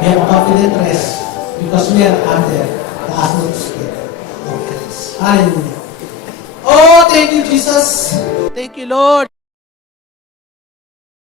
we have a confident rest because we are under the atmosphere of grace. Hallelujah. Oh, thank you, Jesus. Thank you, Lord.